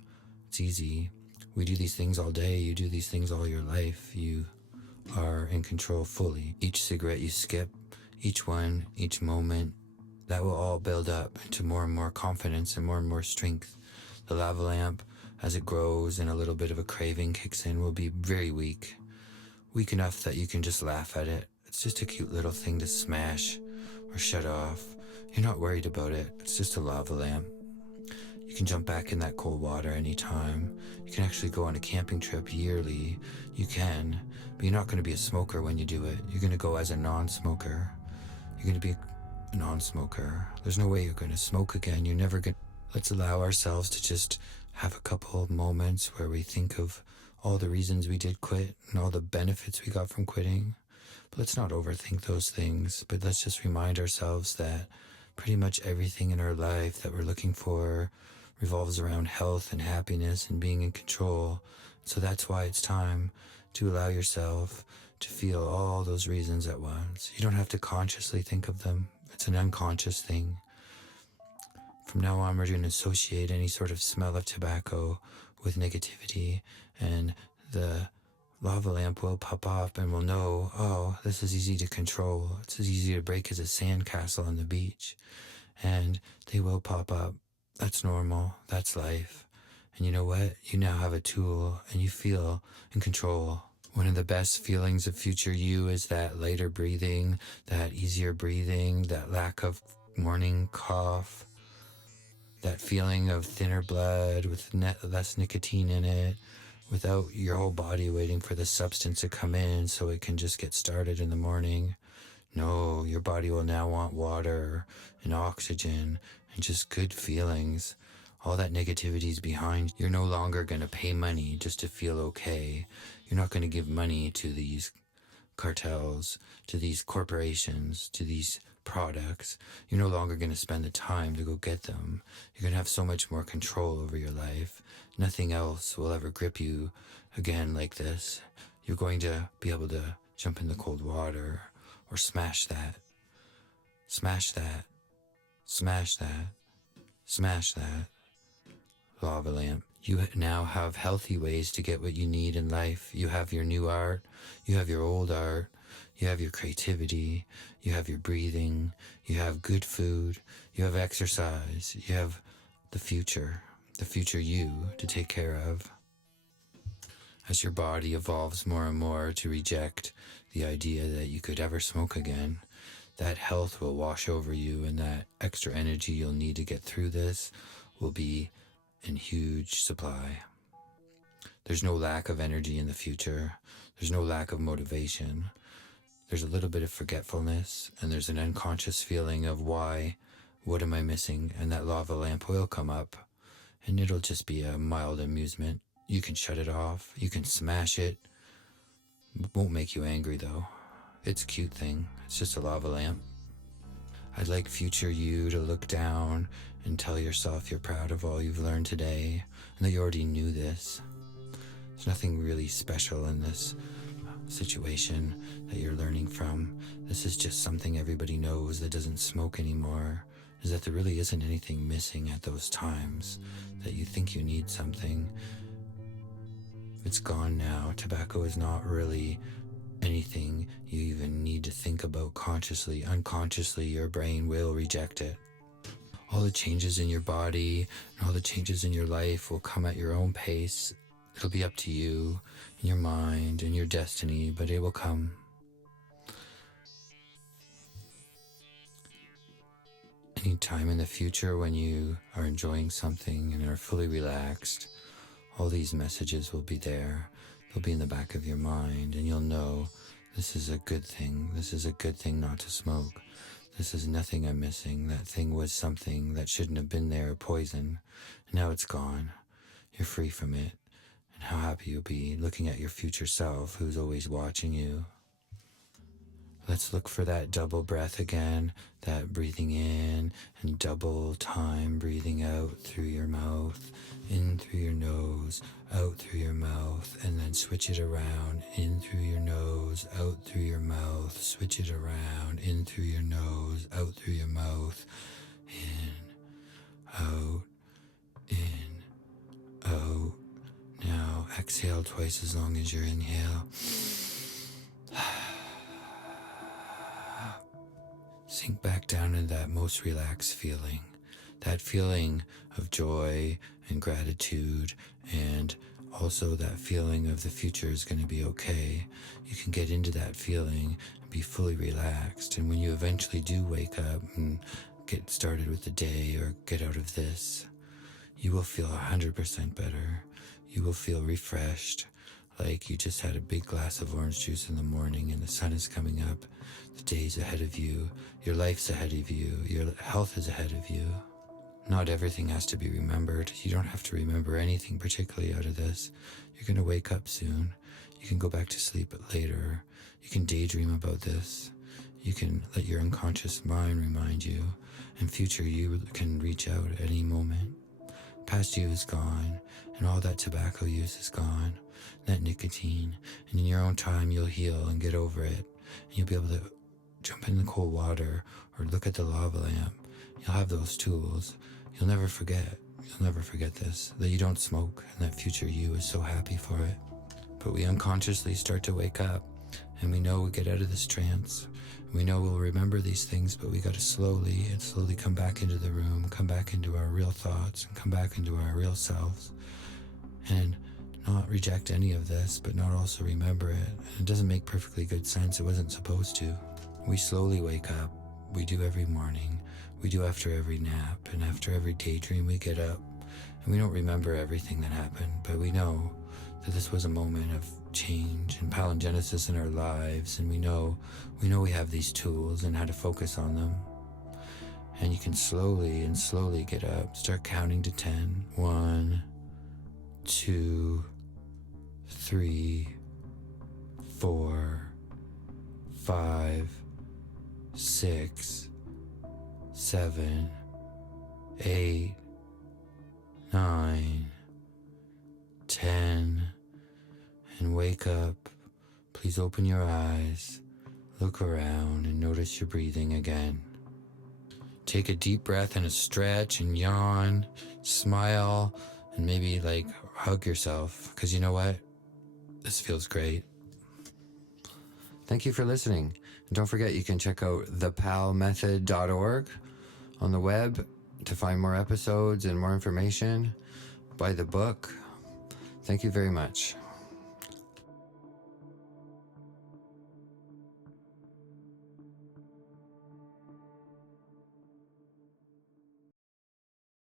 It's easy. We do these things all day. You do these things all your life. You are in control fully. Each cigarette you skip, each one, each moment, that will all build up into more and more confidence and more strength. The lava lamp, as it grows and a little bit of a craving kicks in, will be very weak. Weak enough that you can just laugh at it. It's just a cute little thing to smash or shut off. You're not worried about it. It's just a lava lamp. You can jump back in that cold water anytime. You can actually go on a camping trip yearly. You can, but you're not going to be a smoker when you do it. You're going to go as a non-smoker. You're going to be a non-smoker. There's no way you're going to smoke again. You're never going to. Let's allow ourselves to just have a couple of moments where we think of all the reasons we did quit and all the benefits we got from quitting. But let's not overthink those things, but let's just remind ourselves that pretty much everything in our life that we're looking for revolves around health and happiness and being in control. So that's why it's time to allow yourself to feel all those reasons at once. You don't have to consciously think of them. It's an unconscious thing. From now on, we're going to associate any sort of smell of tobacco with negativity, and the lava lamp will pop up and we'll know, oh, this is easy to control. It's as easy to break as a sandcastle on the beach. And they will pop up. That's normal. That's life. And you know what? You now have a tool and you feel in control. One of the best feelings of future you is that lighter breathing, that easier breathing, that lack of morning cough, that feeling of thinner blood with less nicotine in it, without your whole body waiting for the substance to come in so it can just get started in the morning. No, your body will now want water and oxygen and just good feelings. All that negativity is behind. You're no longer going to pay money just to feel okay. You're not going to give money to these cartels, to these corporations, to these products. You're no longer going to spend the time to go get them. You're going to have so much more control over your life. Nothing else will ever grip you again like this. You're going to be able to jump in the cold water or smash that, smash that, smash that, smash that lava lamp. You now have healthy ways to get what you need in life. You have your new art, you have your old art, you have your creativity, you have your breathing, you have good food, you have exercise, you have the future you to take care of. As your body evolves more and more to reject the idea that you could ever smoke again, that health will wash over you, and that extra energy you'll need to get through this will be in huge supply. There's no lack of energy in the future. There's no lack of motivation. There's a little bit of forgetfulness, and there's an unconscious feeling of why, what am I missing? And that lava lamp will come up, and it'll just be a mild amusement. You can shut it off. You can smash it. It won't make you angry, though. It's a cute thing. It's just a lava lamp. I'd like future you to look down and tell yourself you're proud of all you've learned today, and that you already knew this. There's nothing really special in this situation that you're learning from. This is just something everybody knows that doesn't smoke anymore, is that there really isn't anything missing at those times that you think you need something. It's gone now. Tobacco is not really anything you even need to think about consciously. Unconsciously, your brain will reject it. All the changes in your body and all the changes in your life will come at your own pace. It'll be up to you and your mind and your destiny, but it will come. Any time in the future when you are enjoying something and are fully relaxed, all these messages will be there. They'll be in the back of your mind, and you'll know this is a good thing. This is a good thing not to smoke. This is nothing I'm missing. That thing was something that shouldn't have been there, poison. And now it's gone. You're free from it. And how happy you'll be looking at your future self who's always watching you. Let's look for that double breath again, that breathing in and double time breathing out through your mouth, in through your nose, out through your mouth, and then switch it around, in through your nose, out through your mouth, switch it around, in through your nose, out through your mouth, in, out, in, out. Now exhale twice as long as your inhale. Sink back down into that most relaxed feeling, that feeling of joy and gratitude, and also that feeling of the future is going to be okay. You can get into that feeling and be fully relaxed, and when you eventually do wake up and get started with the day or get out of this, you will feel 100% better. You will feel refreshed, like you just had a big glass of orange juice in the morning and the sun is coming up. The day's ahead of you. Your life's ahead of you. Your health is ahead of you. Not everything has to be remembered. You don't have to remember anything particularly out of this. You're going to wake up soon. You can go back to sleep later. You can daydream about this. You can let your unconscious mind remind you. And future you can reach out at any moment. Past you is gone, and all that tobacco use is gone. that nicotine. And in your own time, you'll heal and get over it. And you'll be able to jump in the cold water or look at the lava lamp. You'll have those tools. You'll never forget. You'll never forget this, that you don't smoke and that future you is so happy for it. But we unconsciously start to wake up, and we know we get out of this trance. We know we'll remember these things, but we got to slowly come back into the room, come back into our real thoughts, and come back into our real selves. And not reject any of this, but not also remember it. And it doesn't make perfectly good sense. It wasn't supposed to. We slowly wake up. We do every morning. We do after every nap. And after every daydream, we get up. And we don't remember everything that happened, but we know that this was a moment of change and palingenesis in our lives. And we know we have these tools and how to focus on them. And you can slowly get up. Start counting to 10. 1, 2, 3, 4, 5, 6, 7, 8, 9, 10, and wake up. Please open your eyes, look around, and notice your breathing again. Take a deep breath and a stretch and yawn, smile, and maybe hug yourself, because you know what? This feels great. Thank you for listening. And don't forget, you can check out thepalmethod.org on the web to find more episodes and more information. Buy the book. Thank you very much.